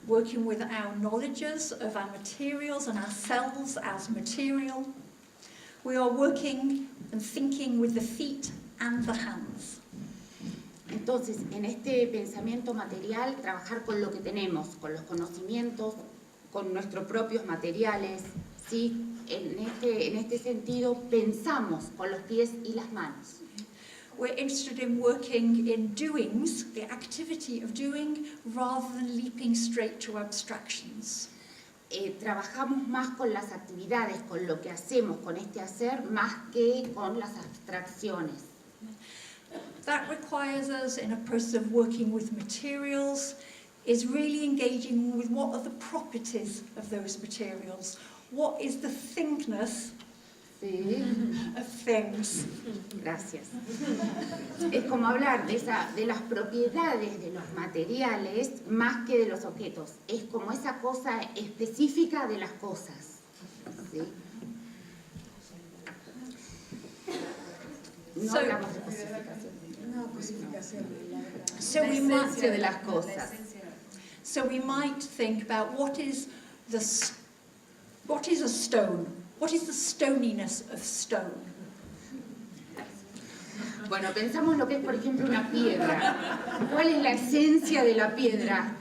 working with our knowledges of our materials and ourselves as material, we are working and thinking with the feet and the hands. Entonces, en este pensamiento material, trabajar con lo que tenemos, con los conocimientos, con nuestros propios materiales, ¿sí? En este sentido, pensamos con los pies y las manos. We're interested in working in doings, the activity of doing, rather than leaping straight to abstractions. Trabajamos más con las actividades, con lo que hacemos, con este hacer, más que con las abstracciones. That requires us, in a process of working with materials, is really engaging with what are the properties of those materials. What is the thingness Sí. of things? Gracias. Es como hablar de las propiedades de los materiales más que de los objetos. Es como esa cosa específica de las cosas. ¿Sí? No So- hablamos de cosificación. No, cosificación. So La we might, esencia de las cosas. so we might think about what is a stone? What is the stoniness of stone? Bueno, pensamos lo que es, por ejemplo, una piedra. ¿Cuál es la esencia de la piedra?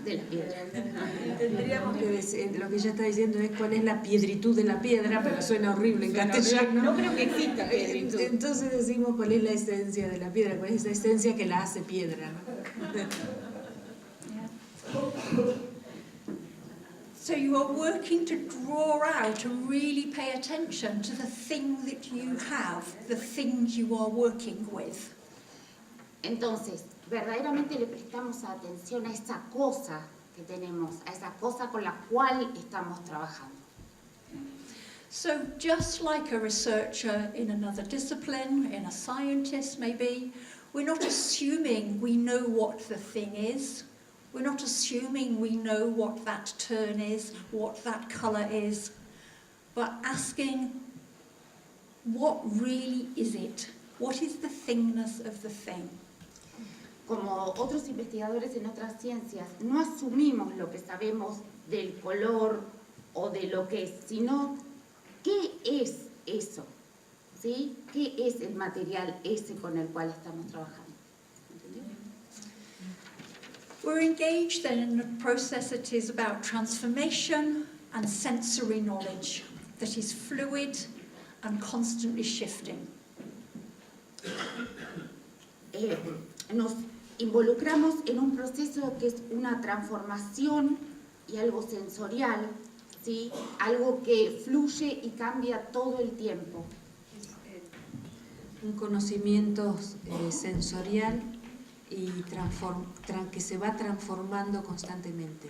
Tendríamos que decir, lo que ella está diciendo es cuál es la piedritud de la piedra, pero suena horrible en castellano. No creo que exista piedritud. Entonces decimos cuál es la esencia de la piedra, cuál es la esencia que la hace piedra, ¿no? So you are working to draw out and really pay attention to the thing that you have, the things you are working with. Entonces, verdaderamente le prestamos atención a esa cosa que tenemos, a esa cosa con la cual estamos trabajando. So just like a researcher in another discipline, in a scientist maybe, we're not assuming we know what the thing is. We're not assuming we know what that turn is, what that colour is, but asking, what really is it? What is the thingness of the thing? Como otros investigadores en otras ciencias, no asumimos lo que sabemos del color o de lo que es, sino qué es eso, ¿sí? ¿Qué es el material ese con el cual estamos trabajando? ¿Entendió? We're engaged then in a process that is about transformation and sensory knowledge that is fluid and constantly shifting. Nos involucramos en un proceso que es una transformación y algo sensorial, ¿sí? Algo que fluye y cambia todo el tiempo. Un conocimiento sensorial y que se va transformando constantemente.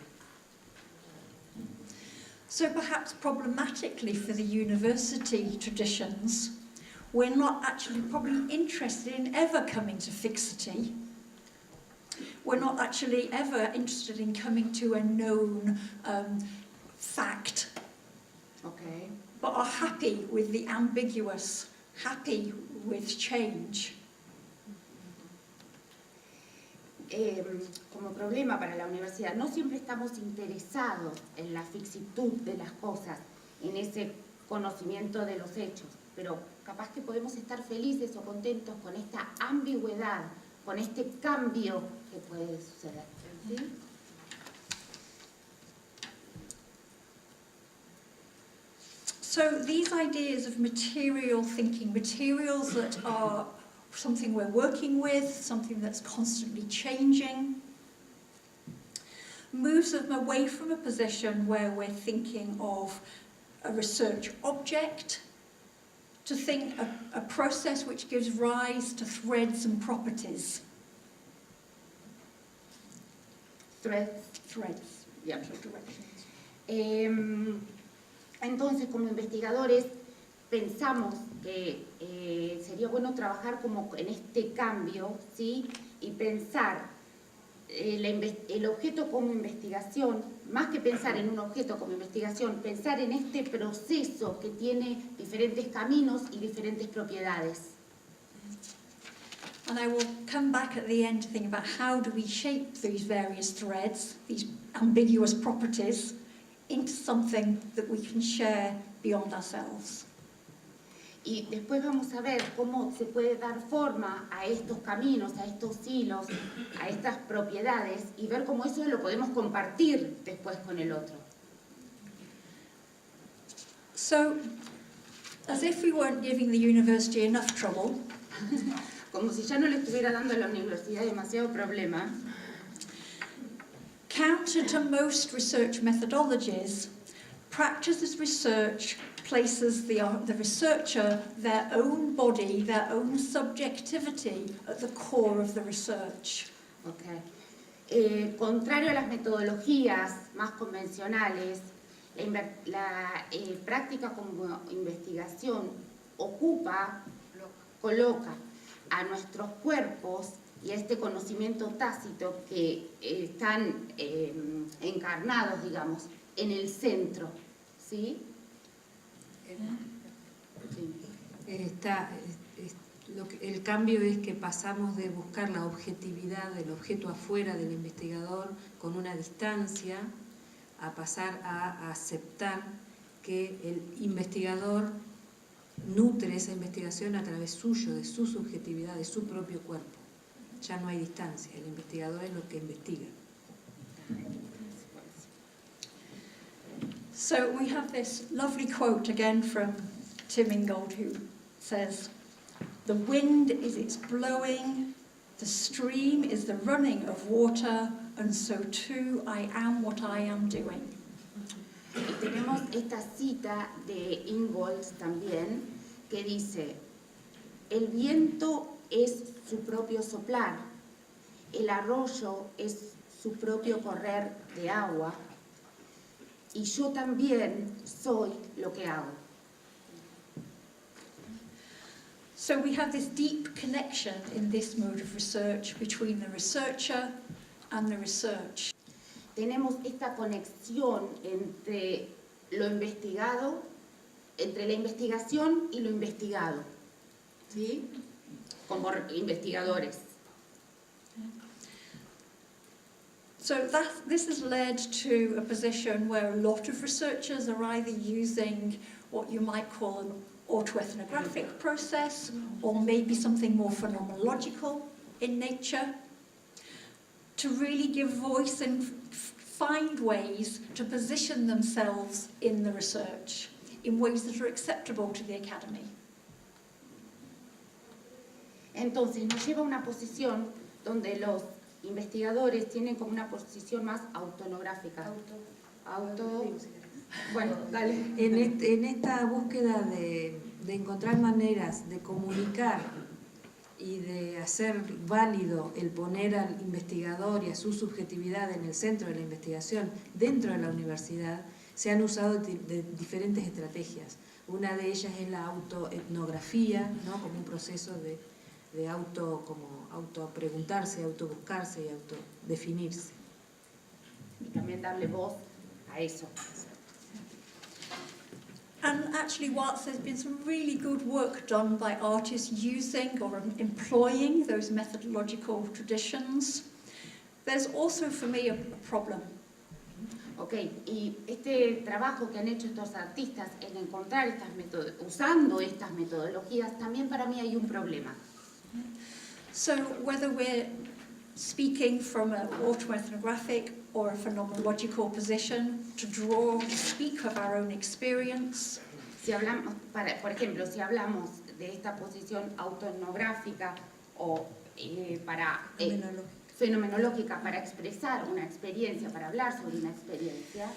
So perhaps problematically for the university traditions, we're not actually probably interested in ever coming to fixity. We're not actually ever interested in coming to a known fact, Okay. but are happy with the ambiguous, happy with change. Como problema para la universidad, no siempre estamos interesados en la fixitud de las cosas, en ese conocimiento de los hechos, pero capaz que podemos estar felices o contentos con esta ambigüedad, con este cambio que puede suceder. ¿Sí? So these ideas of material thinking, materials that are something we're working with, something that's constantly changing, moves them away from a position where we're thinking of a research object to think a process which gives rise to threads and properties. Threads. Yeah. Directions. Entonces, como investigadores, pensamos que sería bueno trabajar como en este cambio, ¿sí? Y pensar el objeto como investigación, más que pensar en un objeto como investigación, pensar en este proceso que tiene diferentes caminos y diferentes propiedades. And I will come back at the end to think about how do we shape these various threads, these ambiguous properties, into something that we can share beyond ourselves. Y después vamos a ver cómo se puede dar forma a estos caminos, a estos hilos, a estas propiedades y ver cómo eso lo podemos compartir después con el otro. So, as if we weren't giving the university enough trouble, Como si ya no le estuviera dando a la universidad demasiado problema, counter to most research methodologies, practices research places the researcher, their own body, their own subjectivity at the core of the research. okay. Contrario a las metodologías más convencionales, la práctica como investigación coloca a nuestros cuerpos y a este conocimiento tácito que están encarnados, digamos, en el centro, ¿sí? El cambio es que pasamos de buscar la objetividad del objeto afuera del investigador con una distancia a pasar a aceptar que el investigador nutre esa investigación a través suyo, de su subjetividad, de su propio cuerpo. Ya no hay distancia, el investigador es lo que investiga. So we have this lovely quote again from Tim Ingold, who says, "The wind is its blowing, the stream is the running of water, and so too I am what I am doing." Y tenemos esta cita de Ingold también que dice: el viento es su propio soplar, el arroyo es su propio correr de agua, y yo también soy lo que hago. So we have this deep connection in this mode of research between the researcher and the research. Tenemos esta conexión entre lo investigado, entre la investigación y lo investigado, ¿sí? Como investigadores. So this has led to a position where a lot of researchers are either using what you might call an autoethnographic process, or maybe something more phenomenological in nature, to really give voice and find ways to position themselves in the research in ways that are acceptable to the academy. Entonces nos lleva a una posición donde los investigadores tienen como una posición más autonográfica. Bueno, dale. En esta búsqueda de encontrar maneras de comunicar y de hacer válido el poner al investigador y a su subjetividad en el centro de la investigación dentro de la universidad, se han usado de diferentes estrategias. Una de ellas es la autoetnografía, ¿no? Como un proceso de autopreguntarse, autobuscarse y autodefinirse. Y también darle voz a eso. And actually, whilst there's been some really good work done by artists using or employing those methodological traditions, there's also, for me, a problem. Ok, y este trabajo que han hecho estos artistas en encontrar usando estas metodologías, también para mí hay un problema. So whether we're speaking from an autoethnographic or a phenomenological position, to draw, to speak of our own experience. Si hablamos, por ejemplo, si hablamos de esta posición autoetnográfica o fenomenológica para expresar una experiencia, para hablar sobre una experiencia,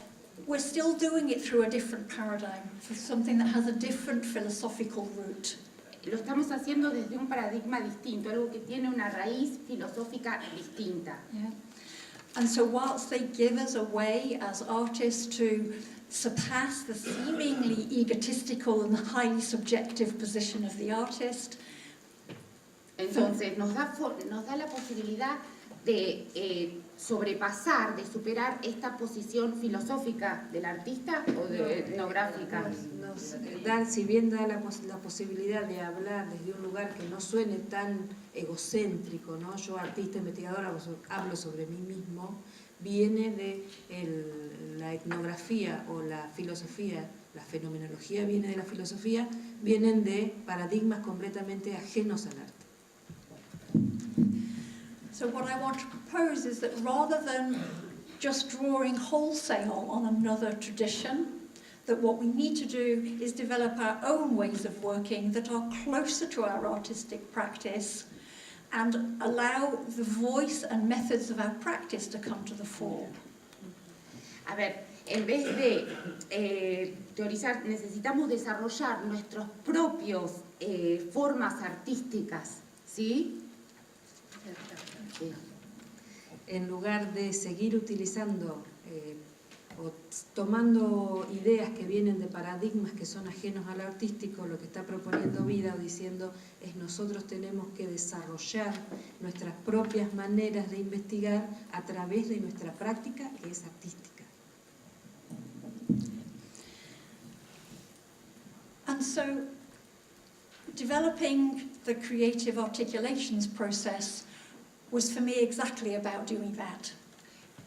We're still doing it through a different paradigm, for something that has a different philosophical root. lo estamos haciendo desde un paradigma distinto, algo que tiene una raíz filosófica distinta. Yeah. And so whilst they give us a way as artists to surpass the seemingly egotistical and highly subjective position of the artist, Entonces nos da la posibilidad de sobrepasar, de superar esta posición filosófica del artista o de etnográfica. Si bien da la posibilidad de hablar desde un lugar que no suene tan egocéntrico, ¿no? Yo, artista, investigadora, hablo sobre mí mismo, viene de la etnografía o la filosofía, la fenomenología viene de la filosofía, vienen de paradigmas completamente ajenos al arte. So what I want to propose is that rather than just drawing wholesale on another tradition, that what we need to do is develop our own ways of working that are closer to our artistic practice and allow the voice and methods of our practice to come to the fore. A ver, en vez de teorizar, necesitamos desarrollar nuestros propios formas artísticas, ¿sí? En lugar de seguir utilizando o tomando ideas que vienen de paradigmas que son ajenos al artístico, lo que está proponiendo Vida o diciendo es nosotros tenemos que desarrollar nuestras propias maneras de investigar a través de nuestra práctica que es artística. And so, developing the creative articulations process was for me exactly about doing that.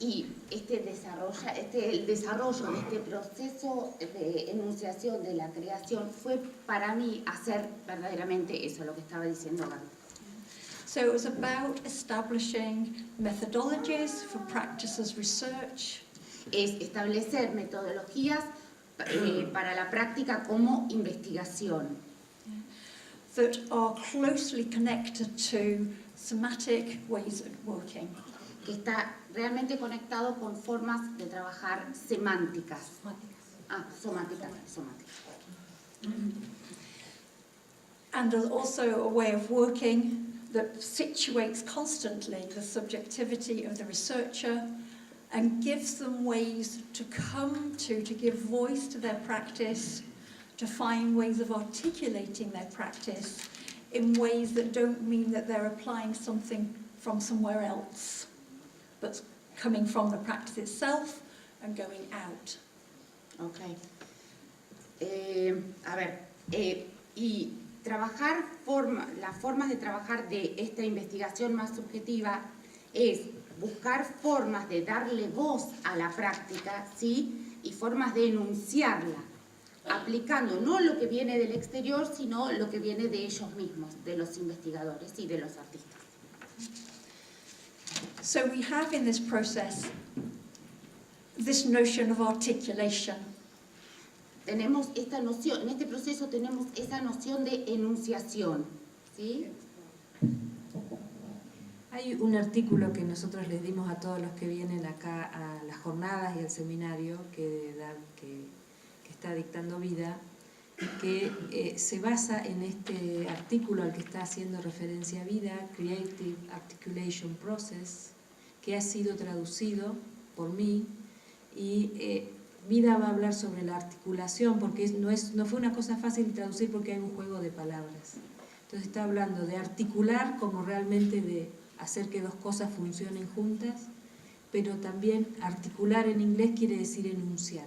Y el desarrollo de este proceso de enunciación de la creación fue para mí hacer verdaderamente eso, lo que estaba diciendo Gaby. So it was about establishing methodologies for practice as research. Es establecer metodologías para la práctica como investigación. That are closely connected to somatic ways of working. Que está realmente conectado con formas de trabajar semánticas. Somáticas. And also a way of working that situates constantly the subjectivity of the researcher and gives them ways to come to give voice to their practice, to find ways of articulating their practice in ways that don't mean that they're applying something from somewhere else, but coming from the practice itself and going out. Okay. Y trabajar las formas de trabajar de esta investigación más subjetiva es buscar formas de darle voz a la práctica, ¿sí? Y formas de enunciarla, aplicando no lo que viene del exterior, sino lo que viene de ellos mismos, de los investigadores y de los artistas. So we have in this process this notion of articulation. Tenemos esta noción, en este proceso tenemos esa noción de enunciación, ¿sí? Hay un artículo que nosotros les dimos a todos los que vienen acá a las jornadas y al seminario que está dictando Vida, que se basa en este artículo al que está haciendo referencia Vida, Creative Articulation Process, que ha sido traducido por mí y Vida va a hablar sobre la articulación porque no fue una cosa fácil de traducir porque hay un juego de palabras. Entonces está hablando de articular como realmente de hacer que dos cosas funcionen juntas, pero también articular en inglés quiere decir enunciar.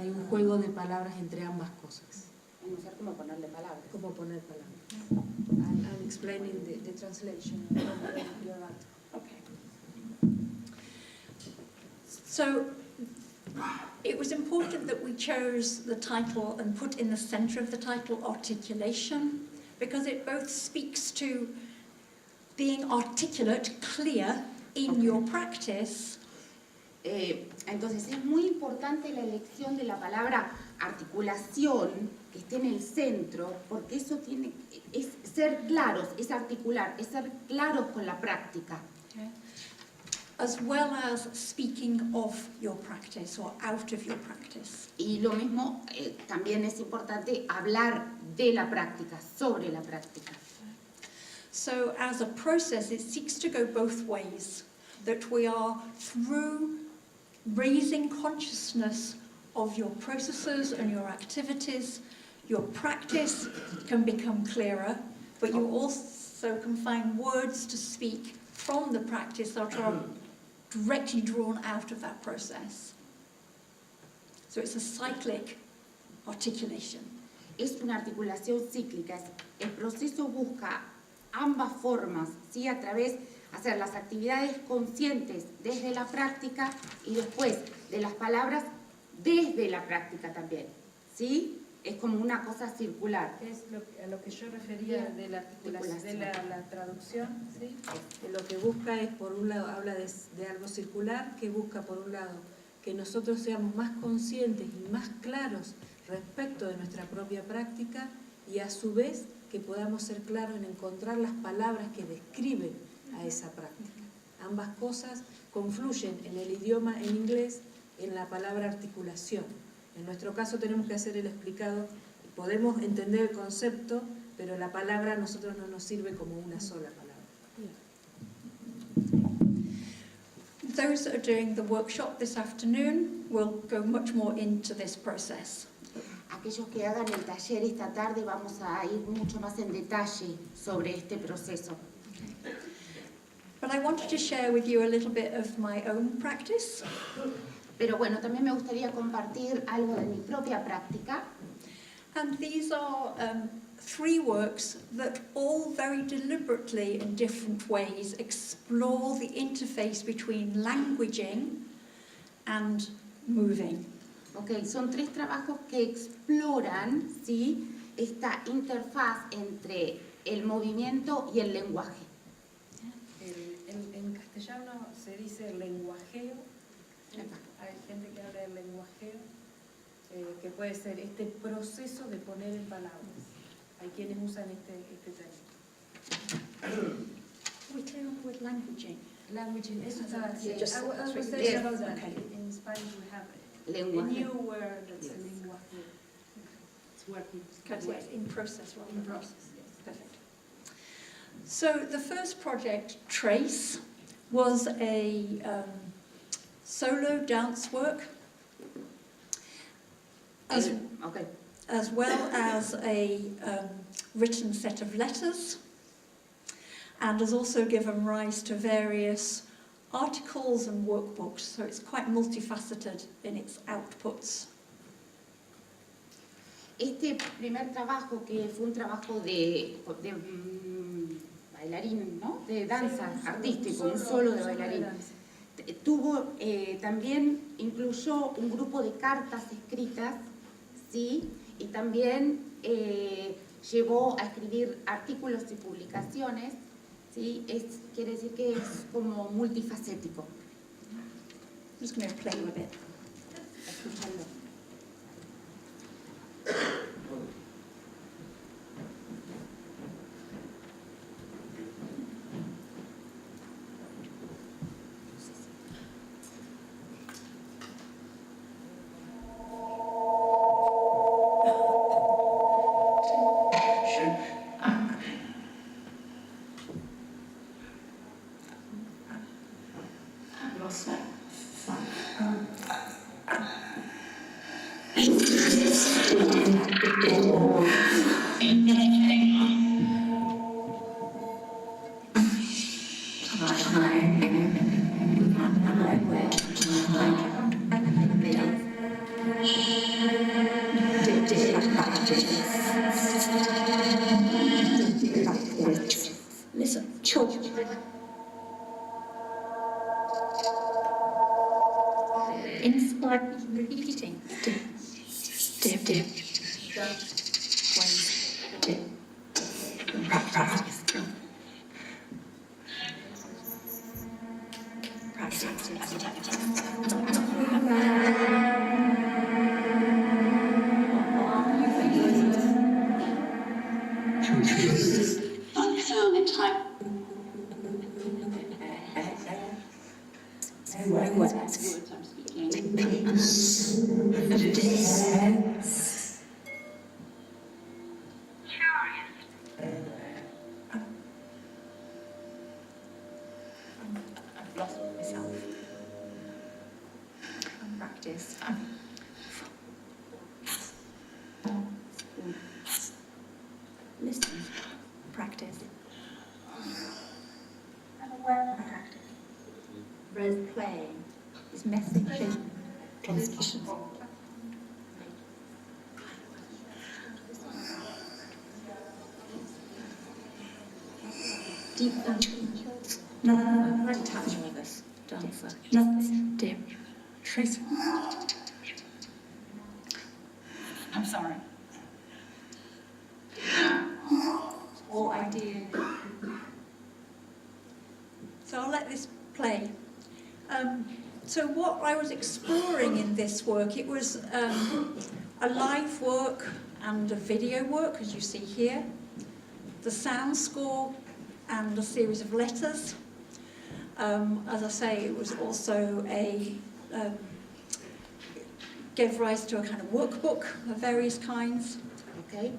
Hay un juego de palabras entre ambas cosas. Enunciar como ponerle palabras. Como poner palabras. I'm explaining the translation. Okay. So it was important that we chose the title and put in the center of the title articulation, because it both speaks to being articulate, clear in your practice. Entonces es muy importante la elección de la palabra articulación, que esté en el centro, porque eso es ser claros, es articular, es ser claros con la práctica. Okay. As well as speaking of your practice or out of your practice. Y lo mismo, también es importante hablar de la práctica, sobre la práctica. So as a process, it seeks to go both ways, that we are through raising consciousness of your processes and your activities, your practice can become clearer, but you also can find words to speak from the practice that are directly drawn out of that process. So it's a cyclic articulation. Es una articulación cíclica. El proceso busca ambas formas, ¿sí? A través de hacer las actividades conscientes desde la práctica y después de las palabras desde la práctica también, ¿sí? Es como una cosa circular. Es a lo que yo refería de la articulación, de la traducción, ¿sí? Lo que busca es, por un lado, habla de algo circular, que busca, por un lado, que nosotros seamos más conscientes y más claros respecto de nuestra propia práctica y, a su vez, que podamos ser claros en encontrar las palabras que describen a esa práctica. Ambas cosas confluyen en el idioma en inglés en la palabra articulación. En nuestro caso tenemos que hacer el explicado, podemos entender el concepto, pero la palabra a nosotros no nos sirve como una sola palabra. Those that are doing the workshop this afternoon will go much more into this process. Aquellos que hagan el taller esta tarde vamos a ir mucho más en detalle sobre este proceso. But I wanted to share with you a little bit of my own practice. Pero bueno, también me gustaría compartir algo de mi propia práctica. And these are 3 works that all very deliberately in different ways explore the interface between languaging and moving. Okay, son 3 trabajos que exploran, ¿sí?, esta interfaz entre el movimiento y el lenguaje. En castellano se dice lenguajeo. Hay gente que habla del lenguajeo, que puede ser este proceso de poner en palabras. Hay quienes usan este término. We clear on with languaging. Languaging, eso está así. Just- I will say Yes. about that. Okay. In Spanish we have a Lenguaje. new word that's Yes. lenguaje. It's working. Yes, in process rather In than process, yes. Perfect. So the first project, Trace, was a solo dance work, as Okay. well as a written set of letters, and has also given rise to various articles and workbooks, so it's quite multifaceted in its outputs. Este primer trabajo, que fue un trabajo de bailarín, ¿no?, de danza artístico, un solo de bailarín, tuvo también, incluyó un grupo de cartas escritas, ¿sí?, y también llevó a escribir artículos y publicaciones, ¿sí? Quiere decir que es como multifacético. I'm just going to play with it. Escúchalo. Listen. Inside repeating. Dip, dip. Lost myself. Practice. Listen. Practice. And awareness. role playing is messaging transmission. Deep nothing touch with this dancer. Nothing deep. Trace. I'm sorry. Or idea. So I'll let this play. So what I was exploring in this work, it was a live work and a video work, as you see here, the sound score and a series of letters. As I say, it was also gave rise to a kind of workbook of various kinds. Okay.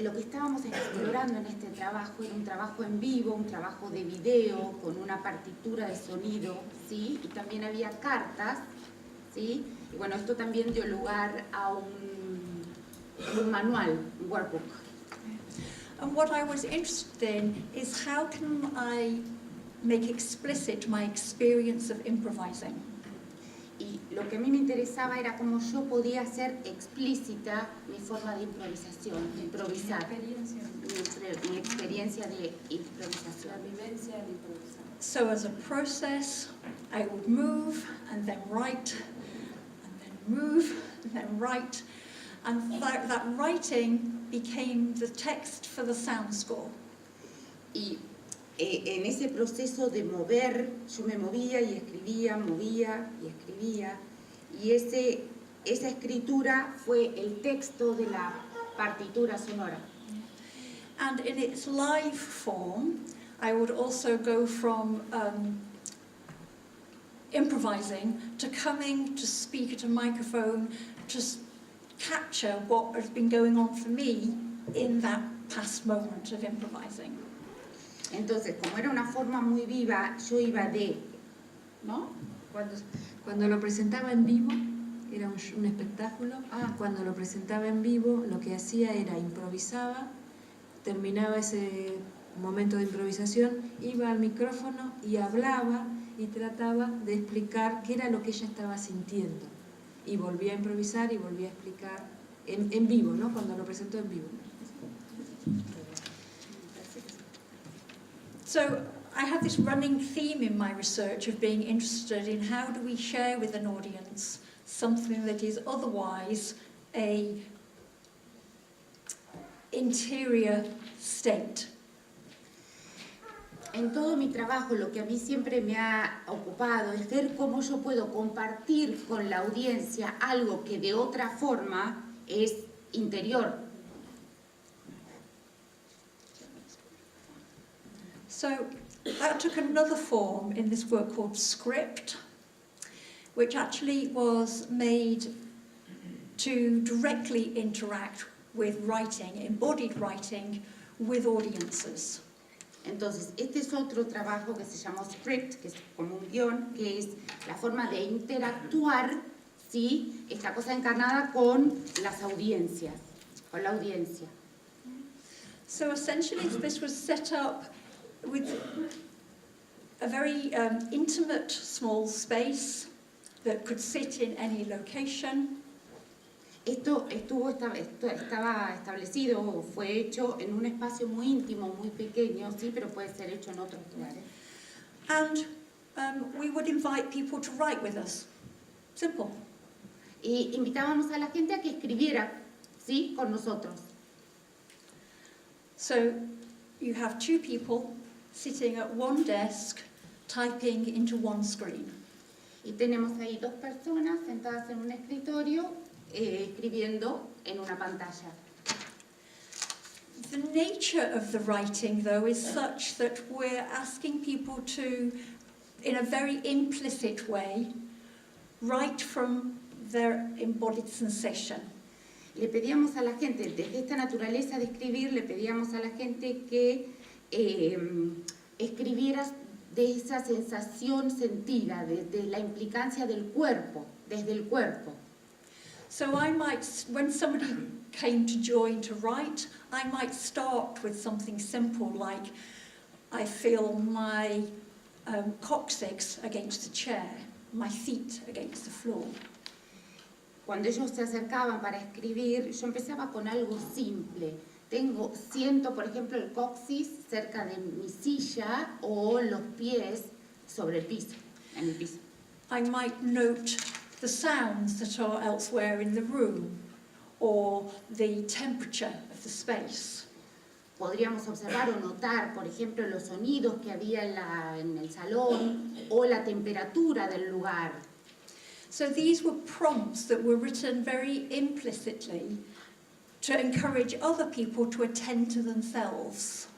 Lo que estábamos explorando en este trabajo era un trabajo en vivo, un trabajo de video con una partitura de sonido, ¿sí? Y también había cartas, ¿sí? Y bueno, esto también dio lugar a un manual, un workbook. And what I was interested in is how can I make explicit my experience of improvising. Y lo que a mí me interesaba era cómo yo podía hacer explícita mi forma de improvisación, de improvisar. Mi experiencia de improvisación. Vivencia de improvisar. So as a process, I would move and then write, and then move and then write. And that writing became the text for the sound score. Y en ese proceso de mover, yo me movía y escribía, movía y escribía, y esa escritura fue el texto de la partitura sonora. And in its live form, I would also go from improvising to coming to speak at a microphone to capture what has been going on for me in that past moment of improvising. Entonces, como era una forma muy viva, yo iba ¿no? Cuando lo presentaba en vivo, era un espectáculo, cuando lo presentaba en vivo, lo que hacía era improvisaba, terminaba ese momento de improvisación, iba al micrófono y hablaba y trataba de explicar qué era lo que ella estaba sintiendo. Y volvía a improvisar y volvía a explicar en vivo, ¿no? Cuando lo presentó en vivo. So I have this running theme in my research of being interested in how do we share with an audience something that is otherwise a interior state. En todo mi trabajo lo que a mí siempre me ha ocupado es ver cómo yo puedo compartir con la audiencia algo que de otra forma es interior. So that took another form in this work called Script, which actually was made to directly interact with writing, embodied writing, with audiences. Entonces, este es otro trabajo que se llama Script, que es como un guión, que es la forma de interactuar, ¿sí? Esta cosa encarnada con las audiencias, con la audiencia. So essentially this was set up with a very intimate small space that could sit in any location. Esto estaba establecido o fue hecho en un espacio muy íntimo, muy pequeño, sí, pero puede ser hecho en otros lugares. And we would invite people to write with us. Simple. Y invitábamos a la gente a que escribiera, sí, con nosotros. So you have two people sitting at one desk, typing into one screen. Y tenemos ahí dos personas sentadas en un escritorio, escribiendo en una pantalla. The nature of the writing, though, is such that we're asking people to, in a very implicit way, write from their embodied sensation. Le pedíamos a la gente, desde esta naturaleza de escribir, le pedíamos a la gente que escribiera de esa sensación sentida, de la implicancia del cuerpo, desde el cuerpo. So I might, when somebody came to join to write, I might start with something simple like, I feel my coccyx against the chair, my feet against the floor. Cuando ellos se acercaban para escribir, yo empezaba con algo simple. Siento, por ejemplo, el coxis cerca de mi silla o los pies sobre el piso, en el piso. I might note the sounds that are elsewhere in the room or the temperature of the space. Podríamos observar o notar, por ejemplo, los sonidos que había en el salón o la temperatura del lugar. So these were prompts that were written very implicitly to encourage other people to attend to themselves.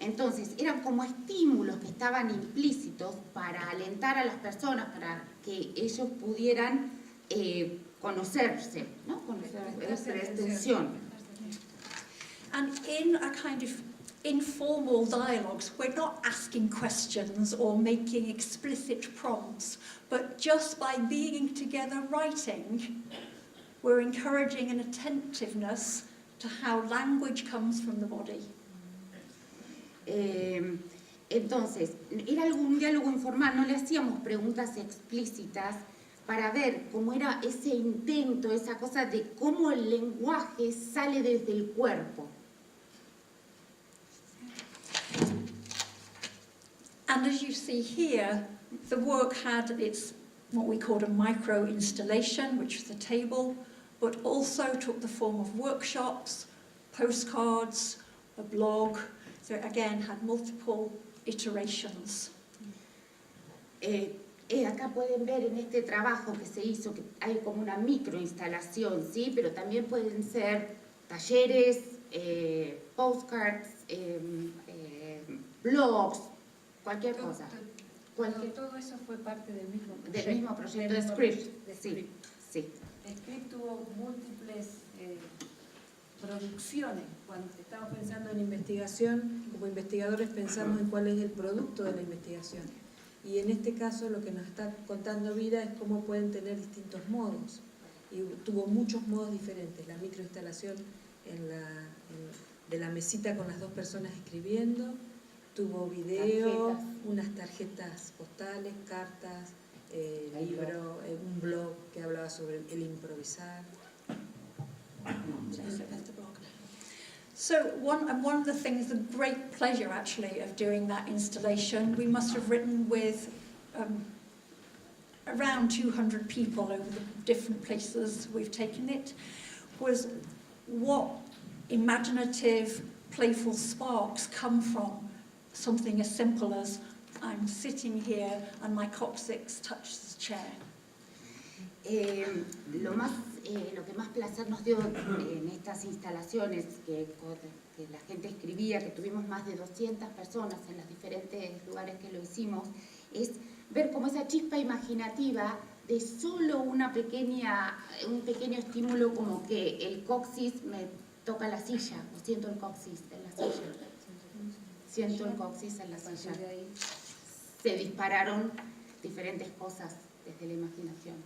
Entonces, eran como estímulos que estaban implícitos para alentar a las personas, para que ellos pudieran conocerse, ¿no? Conocer extensión. And in a kind of informal dialogues, we're not asking questions or making explicit prompts, but just by being together writing, we're encouraging an attentiveness to how language comes from the body. Entonces, era algún diálogo informal, no le hacíamos preguntas explícitas para ver cómo era ese intento, esa cosa de cómo el lenguaje sale desde el cuerpo. And as you see here, the work had its, what we called a micro installation, which was the table, but also took the form of workshops, postcards, a blog. So it again had multiple iterations. Acá pueden ver en este trabajo que se hizo que hay como una microinstalación, ¿sí? Pero también pueden ser talleres, postcards, blogs, cualquier cosa. Todo eso fue parte del mismo proyecto. Del mismo proyecto de Script. Sí, sí. Script tuvo múltiples producciones. Cuando estamos pensando en investigación, como investigadores pensamos en cuál es el producto de la investigación. Y en este caso lo que nos está contando Vida es cómo pueden tener distintos modos. Y tuvo muchos modos diferentes. La microinstalación de la mesita con las dos personas escribiendo, tuvo video, unas tarjetas postales, cartas, libro, un blog que hablaba sobre el improvisar. So one of the things, the great pleasure actually of doing that installation, we must have written with around 200 people over the different places we've taken it, was what imaginative, playful sparks come from something as simple as I'm sitting here and my coccyx touches the chair. Lo que más placer nos dio en estas instalaciones que la gente escribía, que tuvimos más de 200 personas en los diferentes lugares que lo hicimos, es ver cómo esa chispa imaginativa de solo un pequeño estímulo, como que el coxis me toca la silla, o siento el coxis en la silla. Siento el coxis en la silla. Se dispararon diferentes cosas desde la imaginación.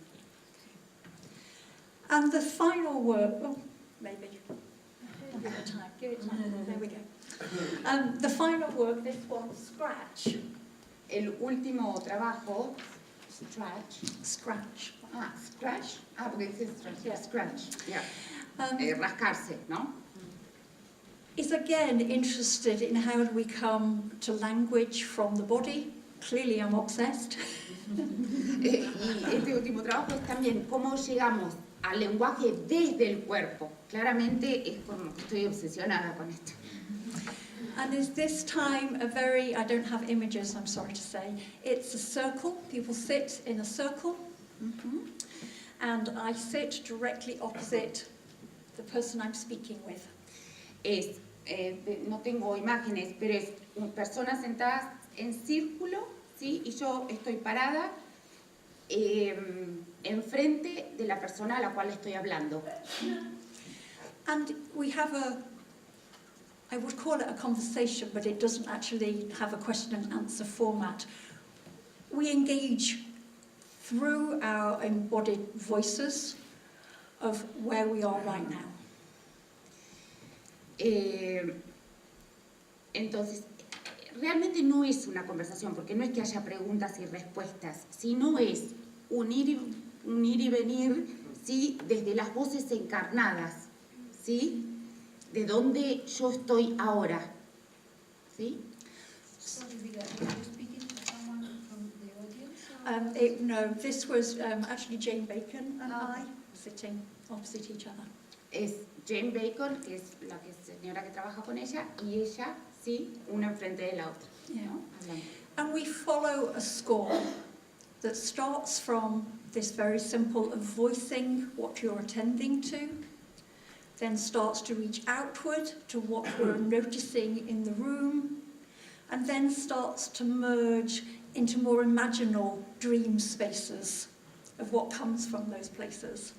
And the final work, maybe, give it time, there we go. The final work, this one, Scratch. El último trabajo, Scratch. Scratch. Porque dice Scratch. Yeah. Scratch, yeah. Rascarse, ¿no? Is again interested in how do we come to language from the body. Clearly I'm obsessed. Y este último trabajo es también cómo llegamos al lenguaje desde el cuerpo. Claramente es como que estoy obsesionada con esto. And is this time I don't have images, I'm sorry to say. It's a circle, people sit in a circle, and I sit directly opposite the person I'm speaking with. No tengo imágenes, pero es personas sentadas en círculo, ¿sí? Y yo estoy parada enfrente de la persona a la cual estoy hablando. And we have I would call it a conversation, but it doesn't actually have a question and answer format. We engage through our embodied voices of where we are right now. Entonces, realmente no es una conversación, porque no es que haya preguntas y respuestas, sino es un ir y venir, ¿sí? Desde las voces encarnadas, ¿sí? De donde yo estoy ahora, ¿sí? No, this was actually Jane Bacon and I sitting opposite each other. Es Jane Bacon, que es la señora que trabaja con ella, y ella, ¿sí? Una enfrente de la otra, ¿no? Hablando. And we follow a score that starts from this very simple of voicing what you're attending to, then starts to reach outward to what we're noticing in the room, and then starts to merge into more imaginal dream spaces of what comes from those places.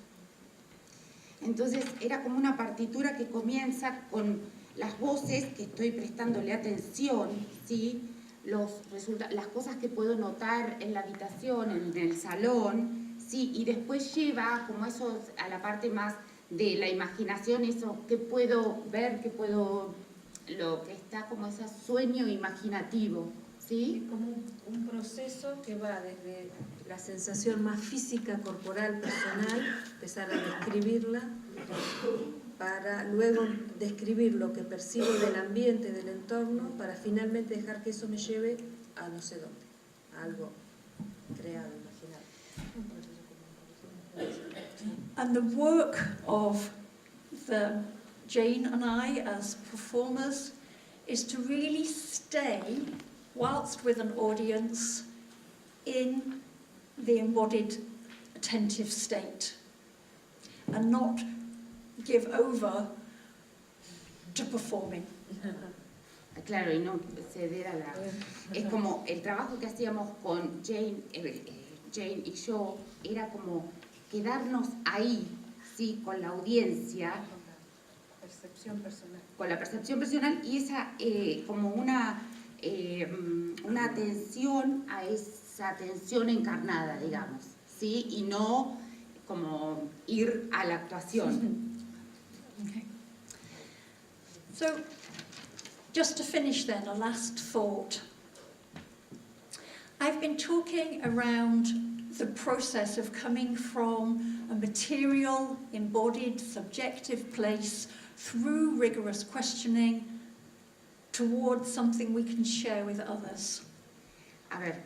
Entonces era como una partitura que comienza con las voces que estoy prestándole atención, ¿sí? Las cosas que puedo notar en la habitación, en el salón, ¿sí? Y después lleva como eso a la parte más de la imaginación, eso que puedo ver, lo que está como ese sueño imaginativo, ¿sí? Es como un proceso que va desde la sensación más física, corporal, personal, empezar a describirla, para luego describir lo que percibo del ambiente, del entorno, para finalmente dejar que eso me lleve a no sé dónde, a algo creado, imaginado. And the work of Jane and I as performers is to really stay, whilst with an audience, in the embodied attentive state and not give over to performing. Claro, y no ceder a la... Es como el trabajo que hacíamos con Jane y yo, era como quedarnos ahí, ¿sí? Con la audiencia, Percepción personal. con la percepción personal y esa como una atención a esa atención encarnada, digamos, ¿sí? Y no como ir a la actuación. Okay. So, just to finish then, a last thought. I've been talking around the process of coming from a material, embodied, subjective place through rigorous questioning towards something we can share with others. A ver,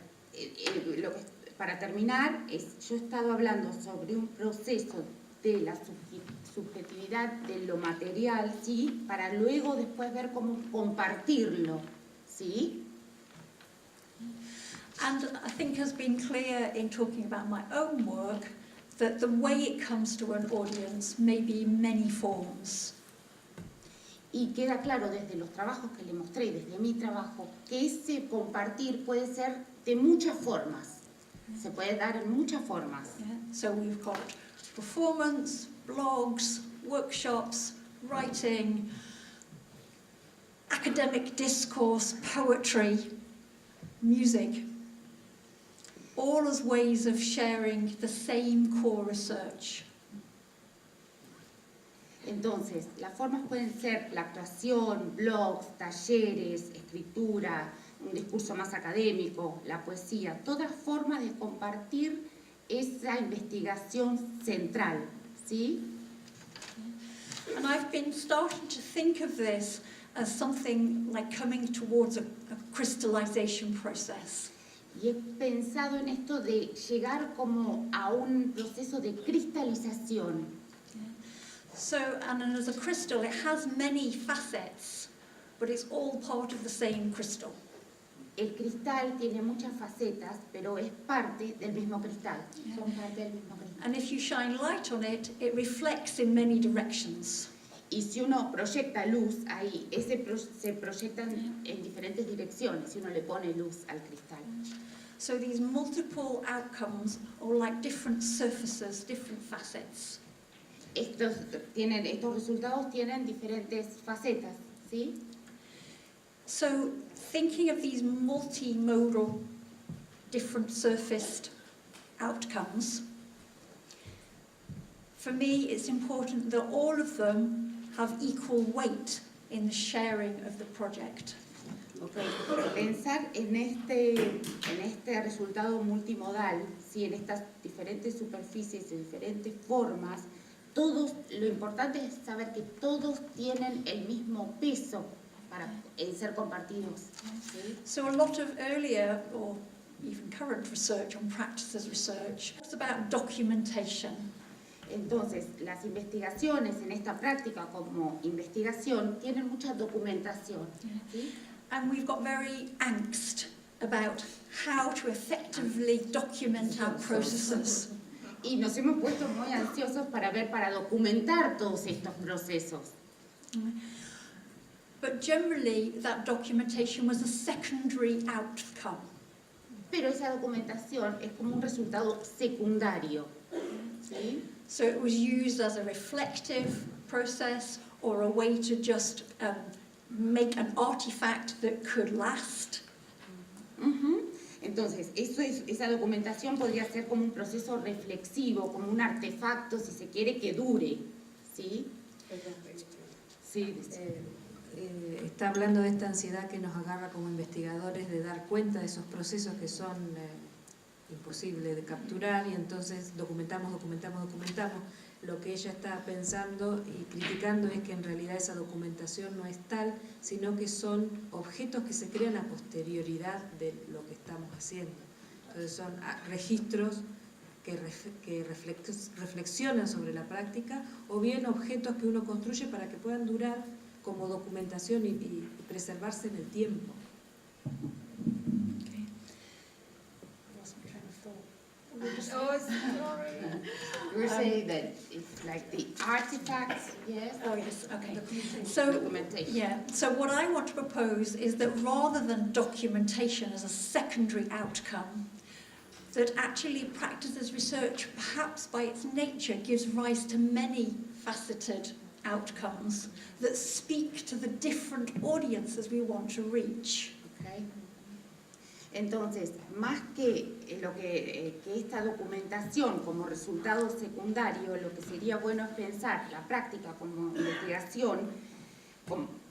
para terminar, yo he estado hablando sobre un proceso de la subjetividad de lo material, ¿sí? Para luego después ver cómo compartirlo, ¿sí? And I think has been clear in talking about my own work that the way it comes to an audience may be many forms. Y queda claro desde los trabajos que le mostré, desde mi trabajo, que ese compartir puede ser de muchas formas. Se puede dar en muchas formas. Yeah? So we've got performance, blogs, workshops, writing, academic discourse, poetry, music, all as ways of sharing the same core research. Entonces, las formas pueden ser la actuación, blogs, talleres, escritura, un discurso más académico, la poesía, todas formas de compartir esa investigación central, ¿sí? And I've been starting to think of this as something like coming towards a crystallization process. Y he pensado en esto de llegar como a un proceso de cristalización. So, and as a crystal, it has many facets, but it's all part of the same crystal. El cristal tiene muchas facetas, pero es parte del mismo cristal. Yeah. Son parte del mismo cristal. And if you shine light on it, it reflects in many directions. Y si uno proyecta luz ahí, se proyecta en diferentes direcciones, si uno le pone luz al cristal. So these multiple outcomes are like different surfaces, different facets. Estos resultados tienen diferentes facetas, ¿sí? So thinking of these multimodal, different surfaced outcomes, for me it's important that all of them have equal weight in the sharing of the project. Okay. pensar en este resultado multimodal, ¿sí? En estas diferentes superficies y diferentes formas, lo importante es saber que todos tienen el mismo peso en ser compartidos. ¿Sí? So a lot of earlier or even current research on practices research is about documentation. Entonces, las investigaciones en esta práctica como investigación tienen mucha documentación. ¿Sí? And we've got very angst about how to effectively document our processes. Y nos hemos puesto muy ansiosos para documentar todos estos procesos. But generally, that documentation was a secondary outcome. Pero esa documentación es como un resultado secundario. ¿Sí? So it was used as a reflective process or a way to just make an artifact that could last. Entonces, esa documentación podría ser como un proceso reflexivo, como un artefacto, si se quiere, que dure. ¿Sí? Sí. Está hablando de esta ansiedad que nos agarra como investigadores de dar cuenta de esos procesos que son imposibles de capturar, y entonces documentamos. Lo que ella está pensando y criticando es que en realidad esa documentación no es tal, sino que son objetos que se crean a posterioridad de lo que estamos haciendo. Entonces son registros que reflexionan sobre la práctica, o bien objetos que uno construye para que puedan durar como documentación y preservarse en el tiempo. Okay. We're saying that it's like the artifacts, yes? Oh yes, okay. Documentation. So what I want to propose is that rather than documentation as a secondary outcome, that actually practices research, perhaps by its nature, gives rise to many faceted outcomes that speak to the different audiences we want to reach. Okay. Entonces, más que esta documentación como resultado secundario, lo que sería bueno es pensar la práctica como investigación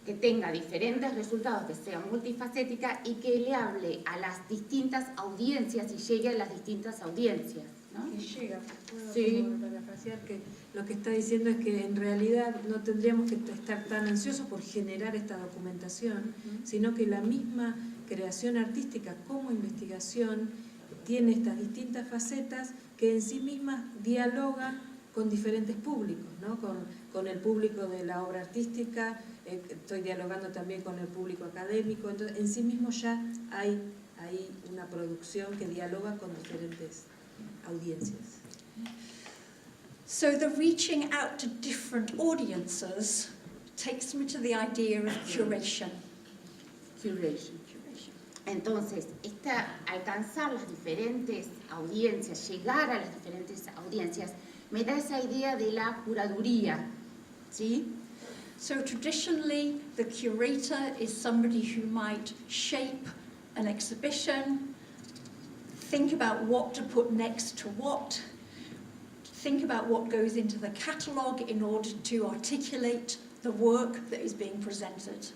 que tenga diferentes resultados, que sea multifacética y que le hable a las distintas audiencias y llegue a las distintas audiencias, ¿no? Que llega, sí. Como parafrasear, que lo que está diciendo es que en realidad no tendríamos que estar tan ansiosos por generar esta documentación, sino que la misma creación artística como investigación tiene estas distintas facetas que en sí mismas dialogan con diferentes públicos, ¿no? Con el público de la obra artística, estoy dialogando también con el público académico, entonces en sí mismo ya hay una producción que dialoga con diferentes audiencias. So the reaching out to different audiences takes me to the idea of curation. Curation. Entonces, alcanzar las diferentes audiencias, llegar a las diferentes audiencias, me da esa idea de la curaduría, ¿sí? So traditionally, the curator is somebody who might shape an exhibition, think about what to put next to what, think about what goes into the catalogue in order to articulate the work that is being presented.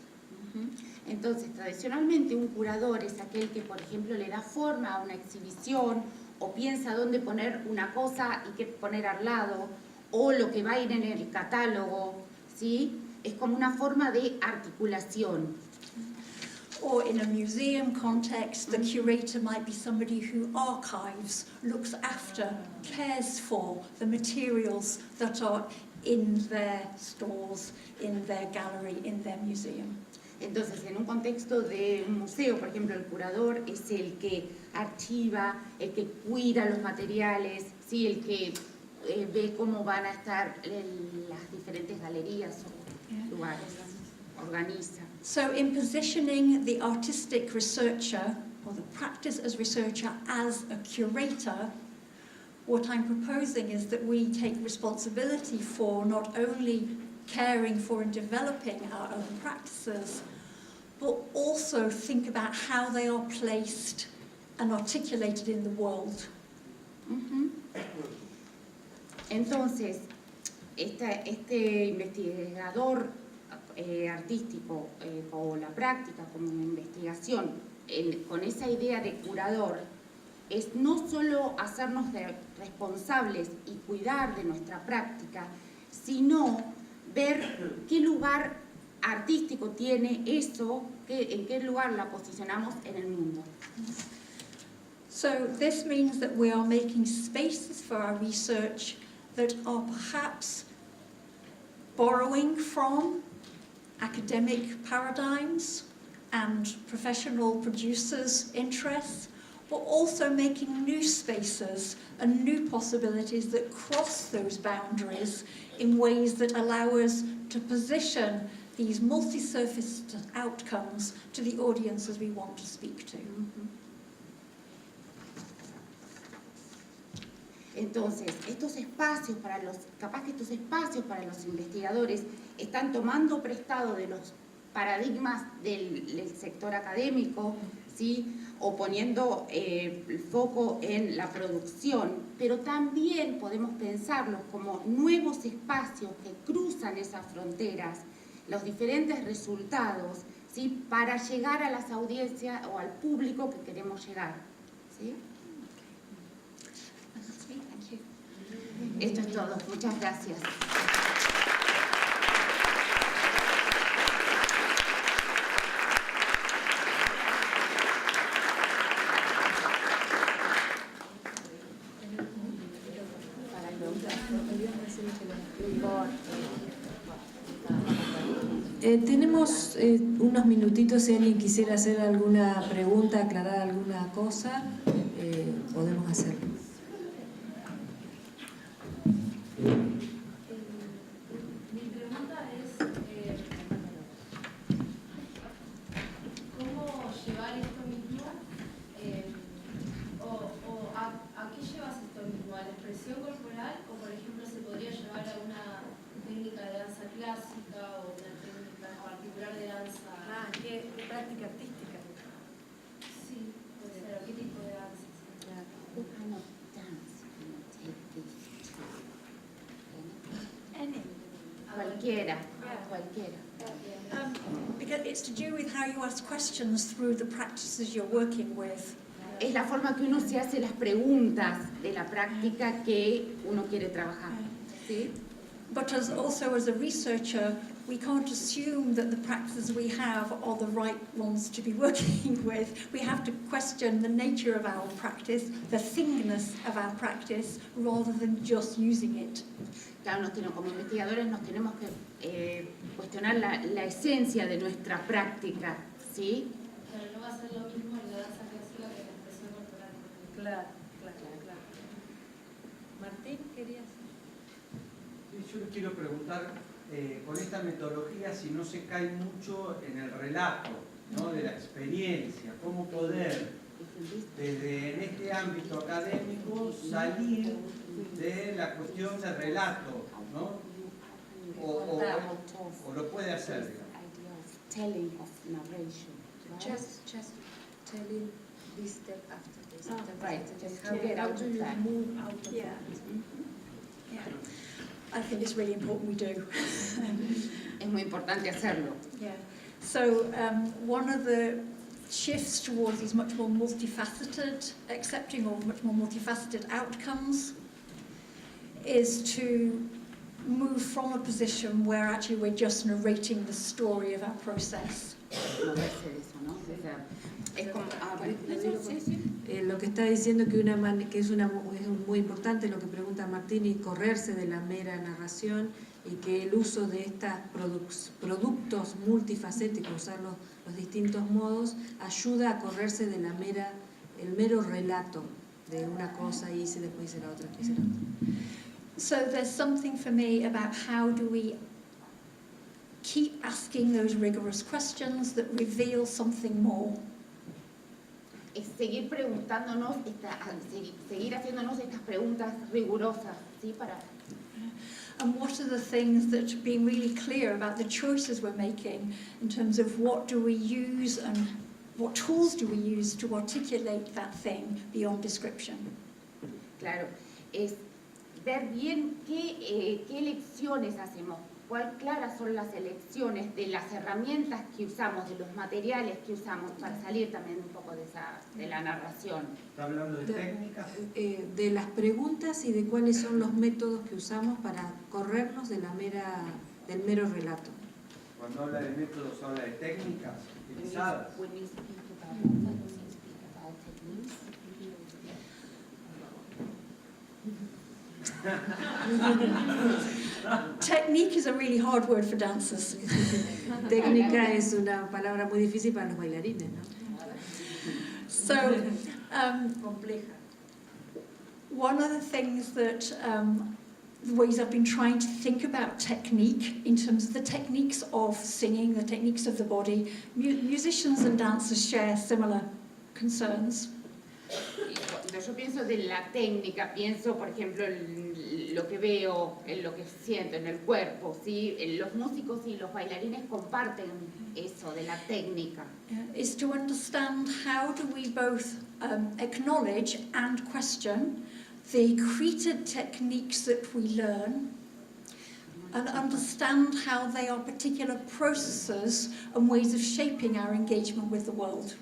Entonces, tradicionalmente un curador es aquel que, por ejemplo, le da forma a una exhibición o piensa dónde poner una cosa y qué poner al lado, o lo que va a ir en el catálogo, ¿sí? Es como una forma de articulación. Or in a museum context, the curator might be somebody who archives, looks after, cares for the materials that are in their stores, in their gallery, in their museum. Entonces, en un contexto de un museo, por ejemplo, el curador es el que archiva, el que cuida los materiales, ¿sí? El que ve cómo van a estar las diferentes galerías o lugares, organiza. So in positioning the artistic researcher, or the practice as researcher, as a curator, what I'm proposing is that we take responsibility for not only caring for and developing our own practices, but also think about how they are placed and articulated in the world. Entonces, este investigador artístico o la práctica como investigación con esa idea de curador es no solo hacernos responsables y cuidar de nuestra práctica, sino ver qué lugar artístico tiene eso, en qué lugar la posicionamos en el mundo. So this means that we are making spaces for our research that are perhaps borrowing from academic paradigms and professional producers' interests, but also making new spaces and new possibilities that cross those boundaries in ways that allow us to position these multi-surfaced outcomes to the audiences we want to speak to. Entonces, capaz que estos espacios para los investigadores están tomando prestado de los paradigmas del sector académico, ¿sí? O poniendo el foco en la producción, pero también podemos pensarlos como nuevos espacios que cruzan esas fronteras, los diferentes resultados, ¿sí? Para llegar a las audiencias o al público que queremos llegar, ¿sí? Esto es todo. Muchas gracias. Tenemos unos minutitos si alguien quisiera hacer alguna pregunta, aclarar alguna cosa, podemos hacerlo. Mi pregunta es ¿cómo llevar esto mismo a qué llevas esto mismo? ¿A la expresión corporal o por ejemplo se podría llevar a una técnica de danza clásica o una técnica particular de danza? ¿Qué práctica artística? Sí, puede ser. ¿Qué tipo de danza? Cualquiera. Because it's to do with how you ask questions through the practices you're working with. Es la forma que uno se hace las preguntas de la práctica que uno quiere trabajar, ¿sí? But also as a researcher, we can't assume that the practices we have are the right ones to be working with. We have to question the nature of our practice, the thingness of our practice, rather than just using it. Claro, como investigadores nos tenemos que cuestionar la esencia de nuestra práctica, ¿sí? Pero no va a ser lo mismo en la danza clásica que en la expresión corporal. Claro. Martín, ¿querías? Yo les quiero preguntar, con esta metodología, si no se cae mucho en el relato, ¿no? De la experiencia, cómo poder, desde en este ámbito académico, salir de la cuestión del relato, ¿no? O lo puede hacer, digamos. Just telling this step after this. Right, just How get out do of you that. move out of Yeah. that? Yeah. I think it's really important we do. Es muy importante hacerlo. Yeah. So one of the shifts towards these much more multifaceted, accepting or much more multifaceted outcomes is to move from a position where actually we're just narrating the story of our process. Moverse de eso, ¿no? O sea, es como... Lo que está diciendo que es muy importante lo que pregunta Martín, y correrse de la mera narración, y que el uso de estos productos multifacéticos, usar los distintos modos, ayuda a correrse de el mero relato de una cosa, y después hice la otra, después hice la otra. So there's something for me about how do we keep asking those rigorous questions that reveal something more. Es seguir preguntándonos, seguir haciéndonos estas preguntas rigurosas, ¿sí? And what are the things that being really clear about the choices we're making in terms of what do we use and what tools do we use to articulate that thing beyond description? Claro, es ver bien qué elecciones hacemos, cuán claras son las elecciones de las herramientas que usamos, de los materiales que usamos, para salir también un poco de la narración. ¿Está hablando de técnicas? De las preguntas y de cuáles son los métodos que usamos para corrernos del mero relato. Cuando habla de métodos, habla de técnicas utilizadas. When you speak about techniques. Technique is a really hard word for dancers. Técnica es una palabra muy difícil para los bailarines, ¿no? So, Compleja. one of the things that the ways I've been trying to think about technique in terms of the techniques of singing, the techniques of the body, musicians and dancers share similar concerns. Cuando yo pienso de la técnica, pienso, por ejemplo, en lo que veo, en lo que siento, en el cuerpo, ¿sí? Los músicos y los bailarines comparten eso de la técnica. Is to understand how do we both acknowledge and question the created techniques that we learn and understand how they are particular processes and ways of shaping our engagement with the world.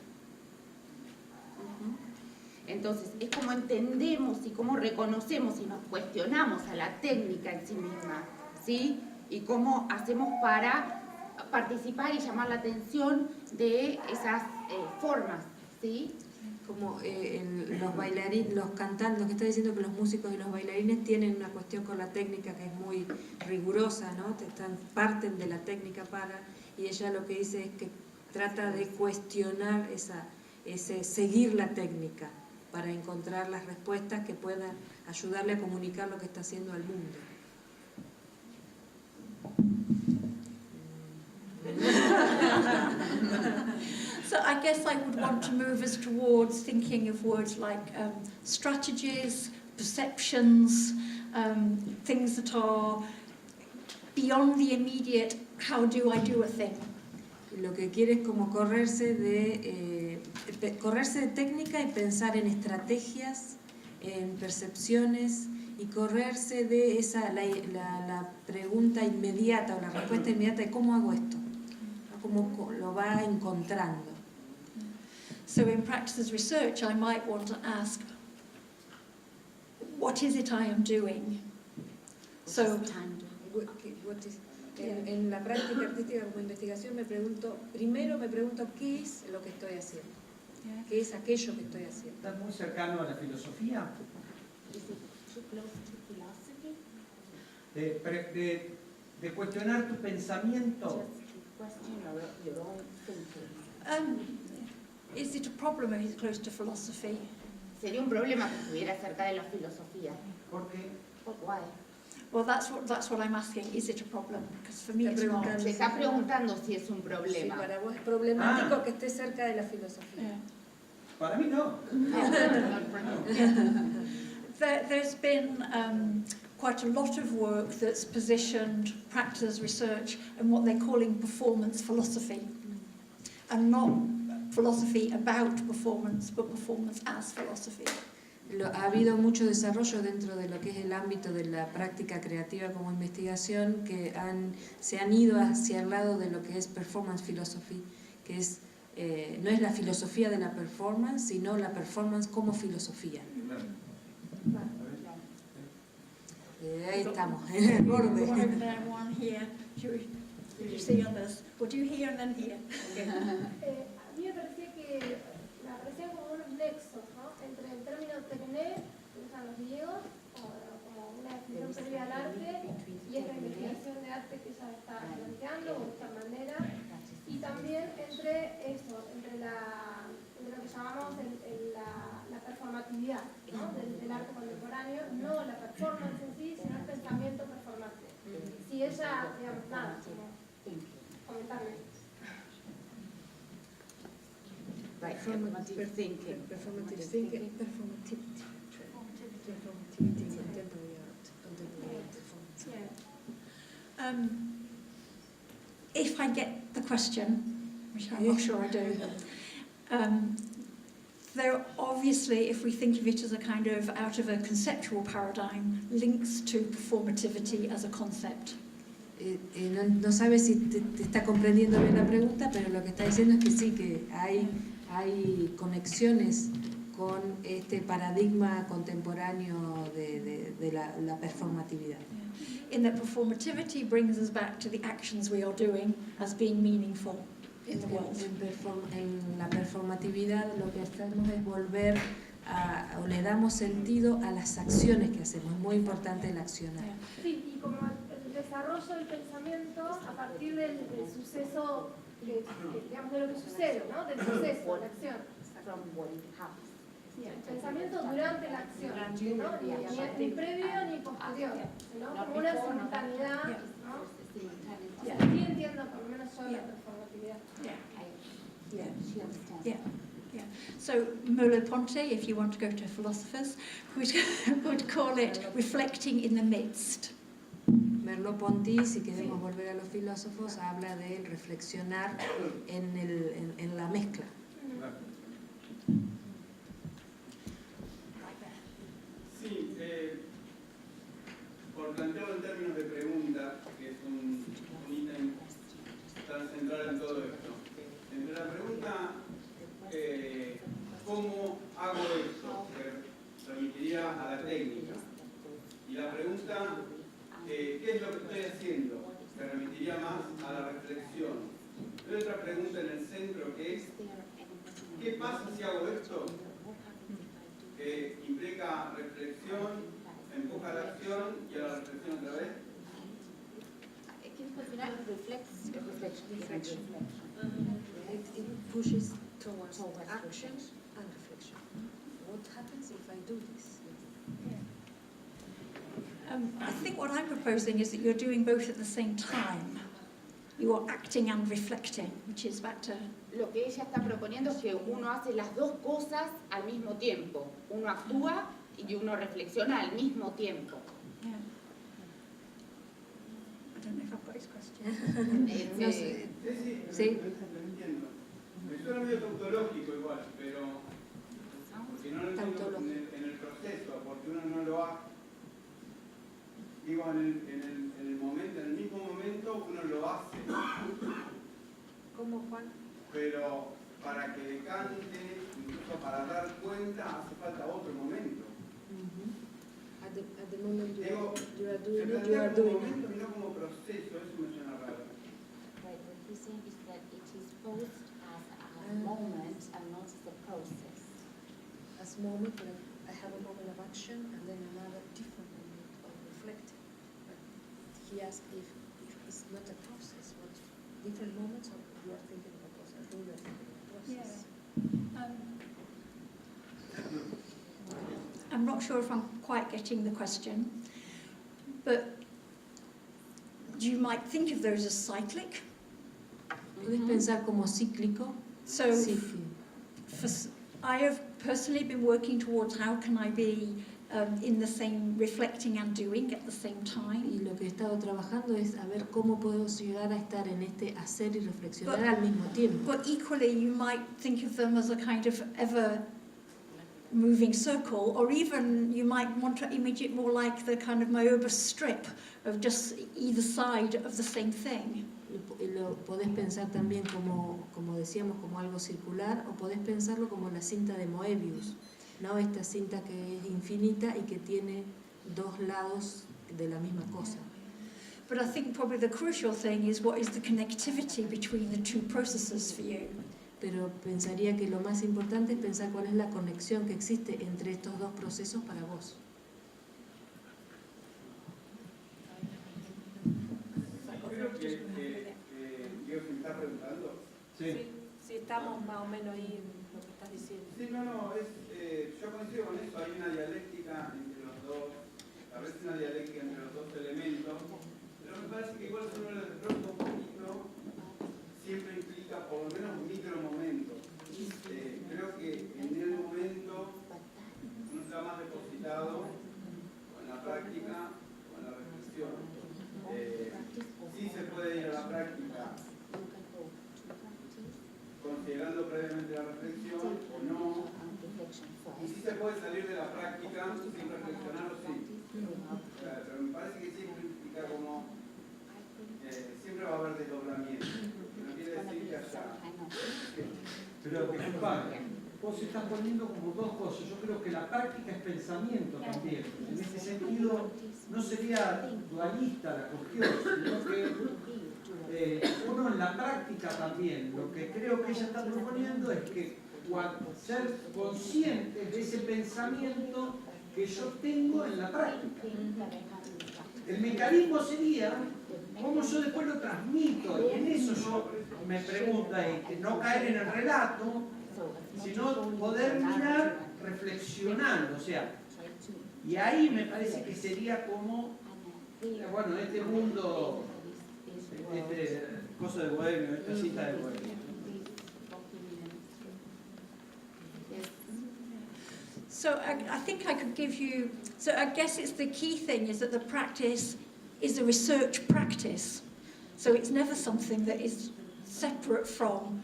Entonces, es como entendemos y cómo reconocemos y nos cuestionamos a la técnica en sí misma, ¿sí? Y cómo hacemos para participar y llamar la atención de esas formas, ¿sí? Como los bailarines, los cantantes, lo que está diciendo que los músicos y los bailarines tienen una cuestión con la técnica que es muy rigurosa, ¿no? Parten de la técnica y ella lo que dice es que trata de cuestionar seguir la técnica para encontrar las respuestas que puedan ayudarle a comunicar lo que está haciendo al mundo. So I guess I would want to move us towards thinking of words like strategies, perceptions, things that are beyond the immediate, how do I do a thing? Lo que quiere es como correrse de técnica y pensar en estrategias, en percepciones y correrse de la pregunta inmediata o la respuesta inmediata de cómo hago esto, cómo lo va encontrando. So in practice research, I might want to ask, what is it I am doing? So, En la práctica artística como investigación primero me pregunto qué es lo que estoy haciendo, qué es aquello que estoy haciendo. ¿Estás muy cercano a la filosofía? De cuestionar tu pensamiento. Is it a problem if it's close to philosophy? Sería un problema que estuviera cerca de la filosofía. ¿Por qué? Why? Well, that's what I'm asking. Is it a problem? Because for me, it's not. Se está preguntando si es un problema. Si para vos es problemático que esté cerca de la filosofía. Yeah. Para mí no. There's been quite a lot of work that's positioned practice research and what they're calling performance philosophy, and not philosophy about performance, but performance as philosophy. Ha habido mucho desarrollo dentro de lo que es el ámbito de la práctica creativa como investigación que se han ido hacia el lado de lo que es performance philosophy, que es no es la filosofía de la performance, sino la performance como filosofía. Ahí estamos, en el borde. One over there, one here. Did you see others? Well, do you here and then here? A mí me parecía que me aparecían como unos nexos, ¿no? Entre el término tecné, que usan los griegos, como una definición previa al arte, y esta investigación de arte que ella está planteando, o de esta manera, y también entre eso, entre lo que llamamos la performatividad, ¿no? del arte contemporáneo, no la performance en sí, sino el pensamiento performante. Si ella, digamos, nada, comentarle. Right, performative thinking. Performative thinking. If I get the question, which I'm not sure I do, there obviously, if we think of it as a kind of out of a conceptual paradigm, links to performativity as a concept. no sabe si te está comprendiendo bien la pregunta, pero lo que está diciendo es que sí, que hay conexiones con este paradigma contemporáneo de la performatividad. In that performativity brings us back to the actions we are doing as being meaningful in the world. En la performatividad lo que hacemos es volver o le damos sentido a las acciones que hacemos. Es muy importante el accionar. Sí, y como el desarrollo del pensamiento a partir del suceso, digamos, de lo que sucede, ¿no? Del proceso, la acción. Sí, el pensamiento durante la acción, ¿no? Ni previo ni posterior, ¿no? Como una simultaneidad, ¿no? Sí, así entiendo por lo menos yo la performatividad. Yeah. So Merleau-Ponty, if you want to go to philosophers, would call it reflecting in the midst. Merleau-Ponty, si queremos volver a los filósofos, habla de reflexionar en la mezcla. Sí, por plantearlo en términos de pregunta, que es un ítem tan central en todo esto. Entre la pregunta, ¿cómo hago esto? Que remitiría a la técnica. Y la pregunta, ¿qué es lo que estoy haciendo? Que remitiría más a la reflexión. Hay otra pregunta en el centro que es, ¿qué pasa si hago esto? Que implica reflexión, empuja a la acción y a la reflexión otra vez. It pushes towards action and reflection. What happens if I do this? I think what I'm proposing is that you're doing both at the same time. You are acting and reflecting, which is back to... Lo que ella está proponiendo es que uno hace las dos cosas al mismo tiempo. Uno actúa y uno reflexiona al mismo tiempo. Yeah. I don't know if I've got his question. No sé. Sí. Lo entiendo. Me suena medio tautológico igual, pero porque no lo entiendo en el proceso, porque uno no lo hace. Digo, en el momento, en el mismo momento uno lo hace. ¿Cómo, Juan? Pero para que decante, incluso para dar cuenta, hace falta otro momento. At the moment Digo, you are se doing it, you plantea are como doing momento it. y no como proceso, eso me suena raro. Right, what he's saying is that it is posed as a moment and not as a process. As moment, like I have a moment of action and then another different moment of reflecting. But he asked if it's not a process, what different moments of you are thinking of a process, I think you are thinking of a process. I'm not sure if I'm quite getting the question, but you might think of those as cyclic. Puedes pensar como cíclico. So Sí. I have personally been working towards how can I be in the same reflecting and doing at the same time. Y lo que he estado trabajando es a ver cómo puedo llegar a estar en este hacer y reflexionar al mismo tiempo. But equally, you might think of them as a kind of ever moving circle, or even you might want to image it more like the kind of Moebius strip of just either side of the same thing. Lo podés pensar también como decíamos, como algo circular, o podés pensarlo como la cinta de Moebius, ¿no? Esta cinta que es infinita y que tiene dos lados de la misma cosa. But I think probably the crucial thing is what is the connectivity between the two processes for you. Pero pensaría que lo más importante es pensar cuál es la conexión que existe entre estos dos procesos para vos. Creo que Dios me está preguntando. Sí, estamos más o menos ahí en lo que estás diciendo. Sí, yo coincido con eso, hay una dialéctica entre los dos, a veces una dialéctica entre los dos elementos, pero me parece que igual si uno lo desbroza un poquito, siempre implica por lo menos un micromomento. Creo que en el momento uno está más depositado con la práctica, con la reflexión. Sí se puede ir a la práctica considerando previamente la reflexión o no, y sí se puede salir de la práctica sin reflexionar o sí. Pero me parece que siempre implica como siempre va a haber desdoblamiento. No quiere Gonna decir be que haya... some kind of Pero disculpa, vos estás poniendo como dos cosas. Yo creo que la práctica es pensamiento también. En ese sentido, no sería dualista la cuestión, sino que uno en la práctica también, lo que creo que ella está proponiendo es que ser consciente de ese pensamiento que yo tengo en la práctica. El mecanismo sería cómo yo después lo transmito, y en eso yo me pregunto, que no caer en el relato, sino poder mirar reflexionando, o sea, y ahí me parece que sería como, bueno, este mundo, cosa de bohemio, esta cita de bohemio. So I think I could give you, so I guess it's the key thing is that the practice is a research practice. So it's never something that is separate from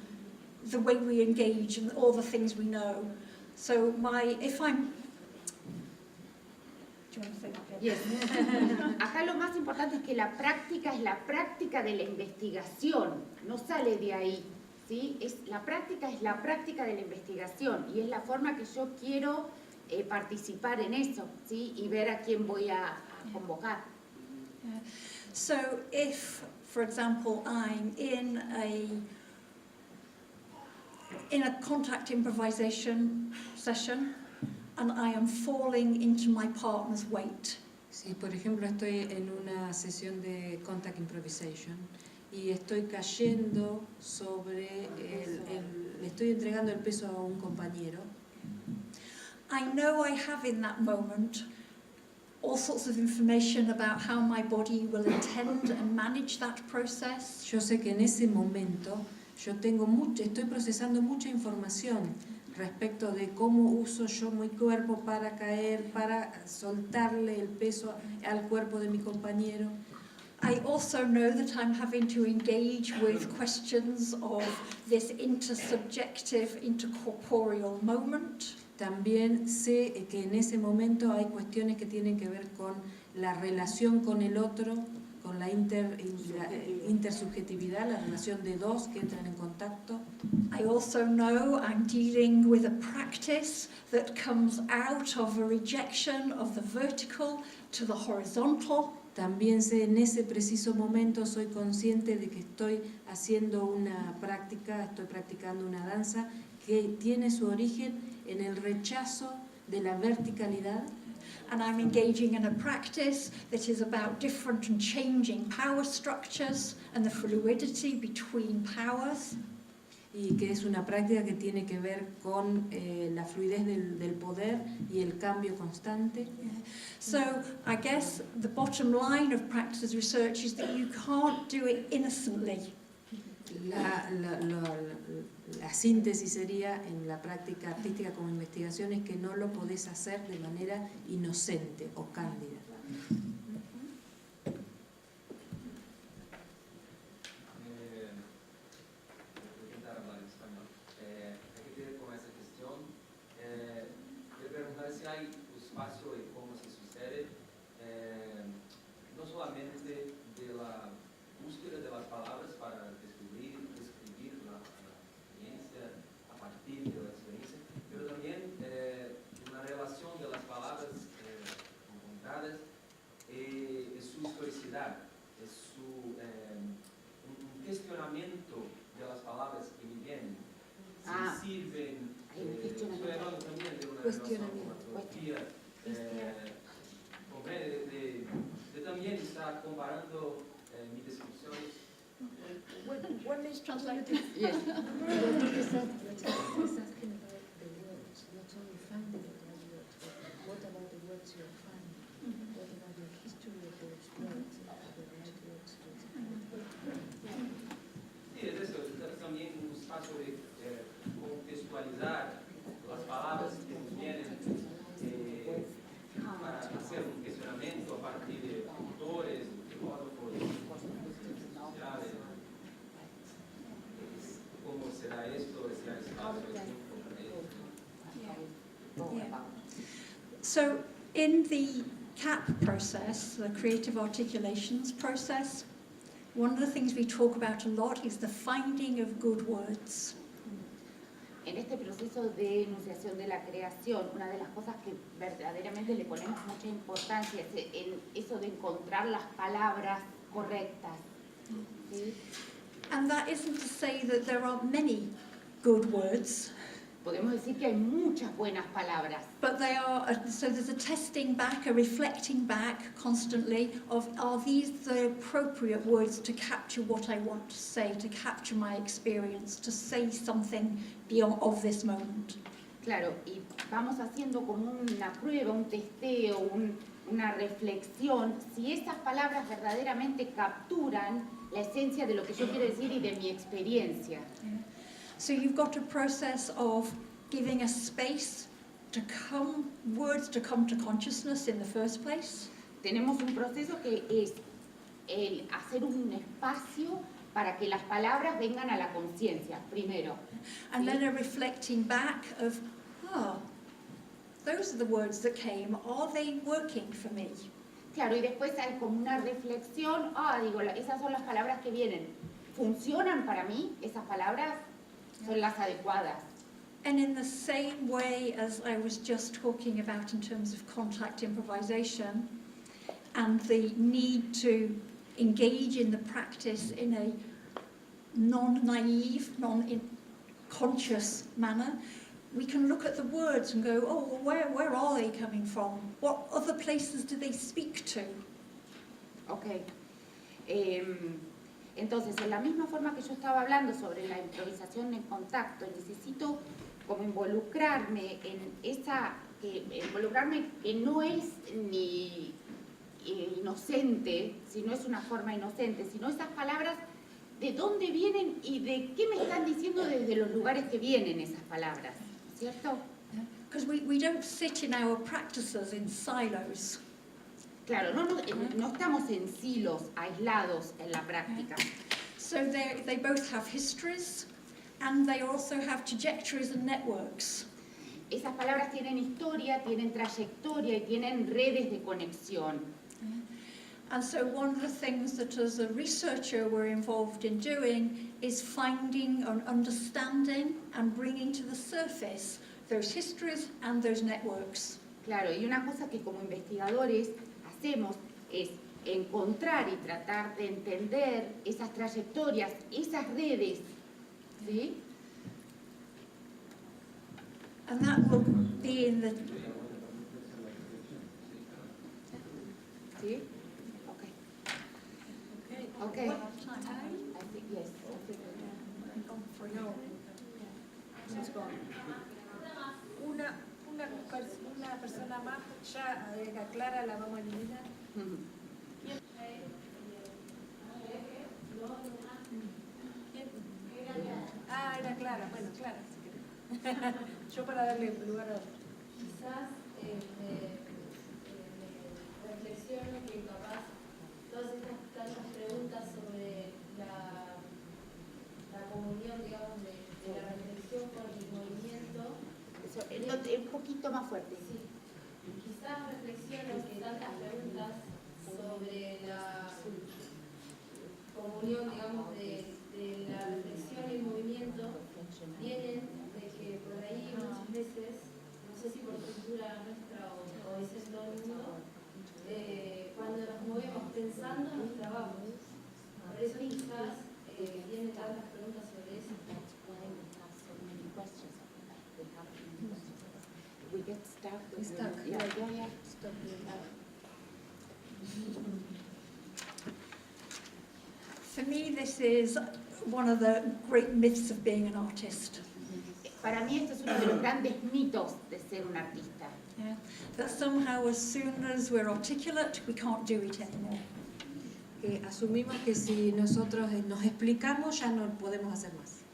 the way we engage and all the things we know. So if I'm, do you want to say that again? Yes. Acá lo más importante es que la práctica es la práctica de la investigación, no sale de ahí, ¿sí? La práctica es la práctica de la investigación y es la forma que yo quiero participar en eso, ¿sí? Y ver a quién voy a convocar. Yeah. So if, for example, I'm in a contact improvisation session and I am falling into my partner's weight. Si por ejemplo estoy en una sesión de contact improvisation y estoy cayendo sobre le estoy entregando el peso a un compañero, I know I have in that moment all sorts of information about how my body will attend and manage that process. yo sé que en ese momento yo estoy procesando mucha información respecto de cómo uso yo mi cuerpo para caer, para soltarle el peso al cuerpo de mi compañero. I also know that I'm having to engage with questions of this intersubjective, intercorporeal moment. También sé que en ese momento hay cuestiones que tienen que ver con la relación con el otro, con la intersubjetividad, la relación de dos que entran en contacto. I also know I'm dealing with a practice that comes out of a rejection of the vertical to the horizontal. También sé, en ese preciso momento soy consciente de que estoy haciendo una práctica, estoy practicando una danza que tiene su origen en el rechazo de la verticalidad. And I'm engaging in a practice that is about different and changing power structures and the fluidity between powers. Y que es una práctica que tiene que ver con la fluidez del poder y el cambio constante. So I guess the bottom line of practice research is that you can't do it innocently. La síntesis sería en la práctica artística como investigación es que no lo podés hacer de manera inocente o cándida. Si hay espacio y cómo se sucede, no solamente de la búsqueda de las palabras para describir la experiencia a partir de la experiencia, pero también una relación de las palabras encontradas y su historicidad, un cuestionamiento de las palabras que me vienen, si sirven. Estoy hablando también de una relación con la filosofía, de también estar comparando mis descripciones. When is translated? Yes. He's asking about the words, not only finding the words, but what about the words you're finding? What about the history of those words? The right words to Sí, es eso, también un espacio de contextualizar las palabras que nos vienen para hacer un cuestionamiento a partir de autores, filósofos, sociales. ¿Cómo será esto? ¿Será espacio de tiempo para esto? Yeah. So in the CAP process, the Creative Articulations process, one of the things we talk about a lot is the finding of good words. En este proceso de enunciación de la creación, una de las cosas que verdaderamente le ponemos mucha importancia es en eso de encontrar las palabras correctas. ¿Sí? And that isn't to say that there aren't many good words, Podemos decir que hay muchas buenas palabras, but they are, so there's a testing back, a reflecting back constantly of, are these the appropriate words to capture what I want to say, to capture my experience, to say something beyond of this moment. claro, y vamos haciendo como una prueba, un testeo, una reflexión, si esas palabras verdaderamente capturan la esencia de lo que yo quiero decir y de mi experiencia. So you've got a process of giving a space to words to come to consciousness in the first place. Tenemos un proceso que es el hacer un espacio para que las palabras vengan a la conciencia, primero. And ¿sí? then a reflecting back of, those are the words that came, are they working for me? Claro, y después hay como una reflexión, esas son las palabras que vienen. ¿Funcionan para mí? ¿Esas palabras son las adecuadas? And in the same way as I was just talking about in terms of contact improvisation and the need to engage in the practice in a non-naive, non-conscious manner, we can look at the words and go, oh, well, where are they coming from? What other places do they speak to? Ok. Entonces, en la misma forma que yo estaba hablando sobre la improvisación en contacto, necesito como involucrarme en esa, involucrarme que no es ni inocente, si no es una forma inocente, sino esas palabras, de dónde vienen y de qué me están diciendo desde los lugares que vienen esas palabras, ¿cierto? Because we don't sit in our practices in silos. Claro, no estamos en silos, aislados en la práctica. So they both have histories and they also have trajectories and networks. Esas palabras tienen historia, tienen trayectoria y tienen redes de conexión. And so one of the things that as a researcher we're involved in doing is finding and understanding and bringing to the surface those histories and those networks. Claro, y una cosa que como investigadores hacemos es encontrar y tratar de entender esas trayectorias, esas redes, ¿sí? And that will be in the... ¿Sí? Okay. Okay. I think yes. Una persona más, ya Clara la vamos a eliminar. Era Clara, bueno, Clara, si querés. Yo para darle lugar a otro. Quizás reflexiono que capaz todas estas tantas preguntas sobre la comunión, digamos, de la reflexión con el movimiento. Un poquito más fuerte. Sí. Quizás reflexiono que tantas preguntas sobre la comunión, digamos, de la reflexión y el movimiento vienen de que por ahí muchas veces, no sé si por cultura nuestra o es en todo el mundo, cuando nos movemos pensando nos trabamos. Por eso quizás vienen tantas preguntas sobre eso. We get stuck. Yeah. For me, this is one of the great myths of being an artist. Para mí este es uno de los grandes mitos de ser un artista. Yeah? That somehow as soon as we're articulate, we can't do it anymore. Que asumimos que si nosotros nos explicamos ya no podemos hacer más.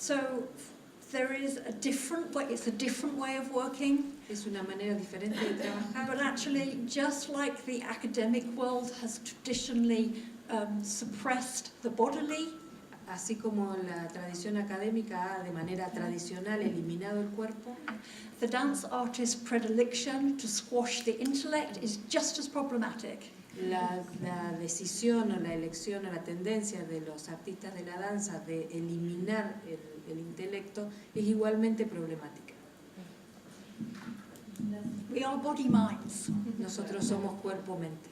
So there is a different way, it's a different way of working. Es una manera diferente de trabajar. But actually, just like the academic world has traditionally suppressed the bodily así como la tradición académica ha de manera tradicional eliminado el cuerpo, the dance artist's predilection to squash the intellect is just as problematic. la decisión o la elección o la tendencia de los artistas de la danza de eliminar el intelecto es igualmente problemática. We are body minds. Nosotros somos cuerpo-mente.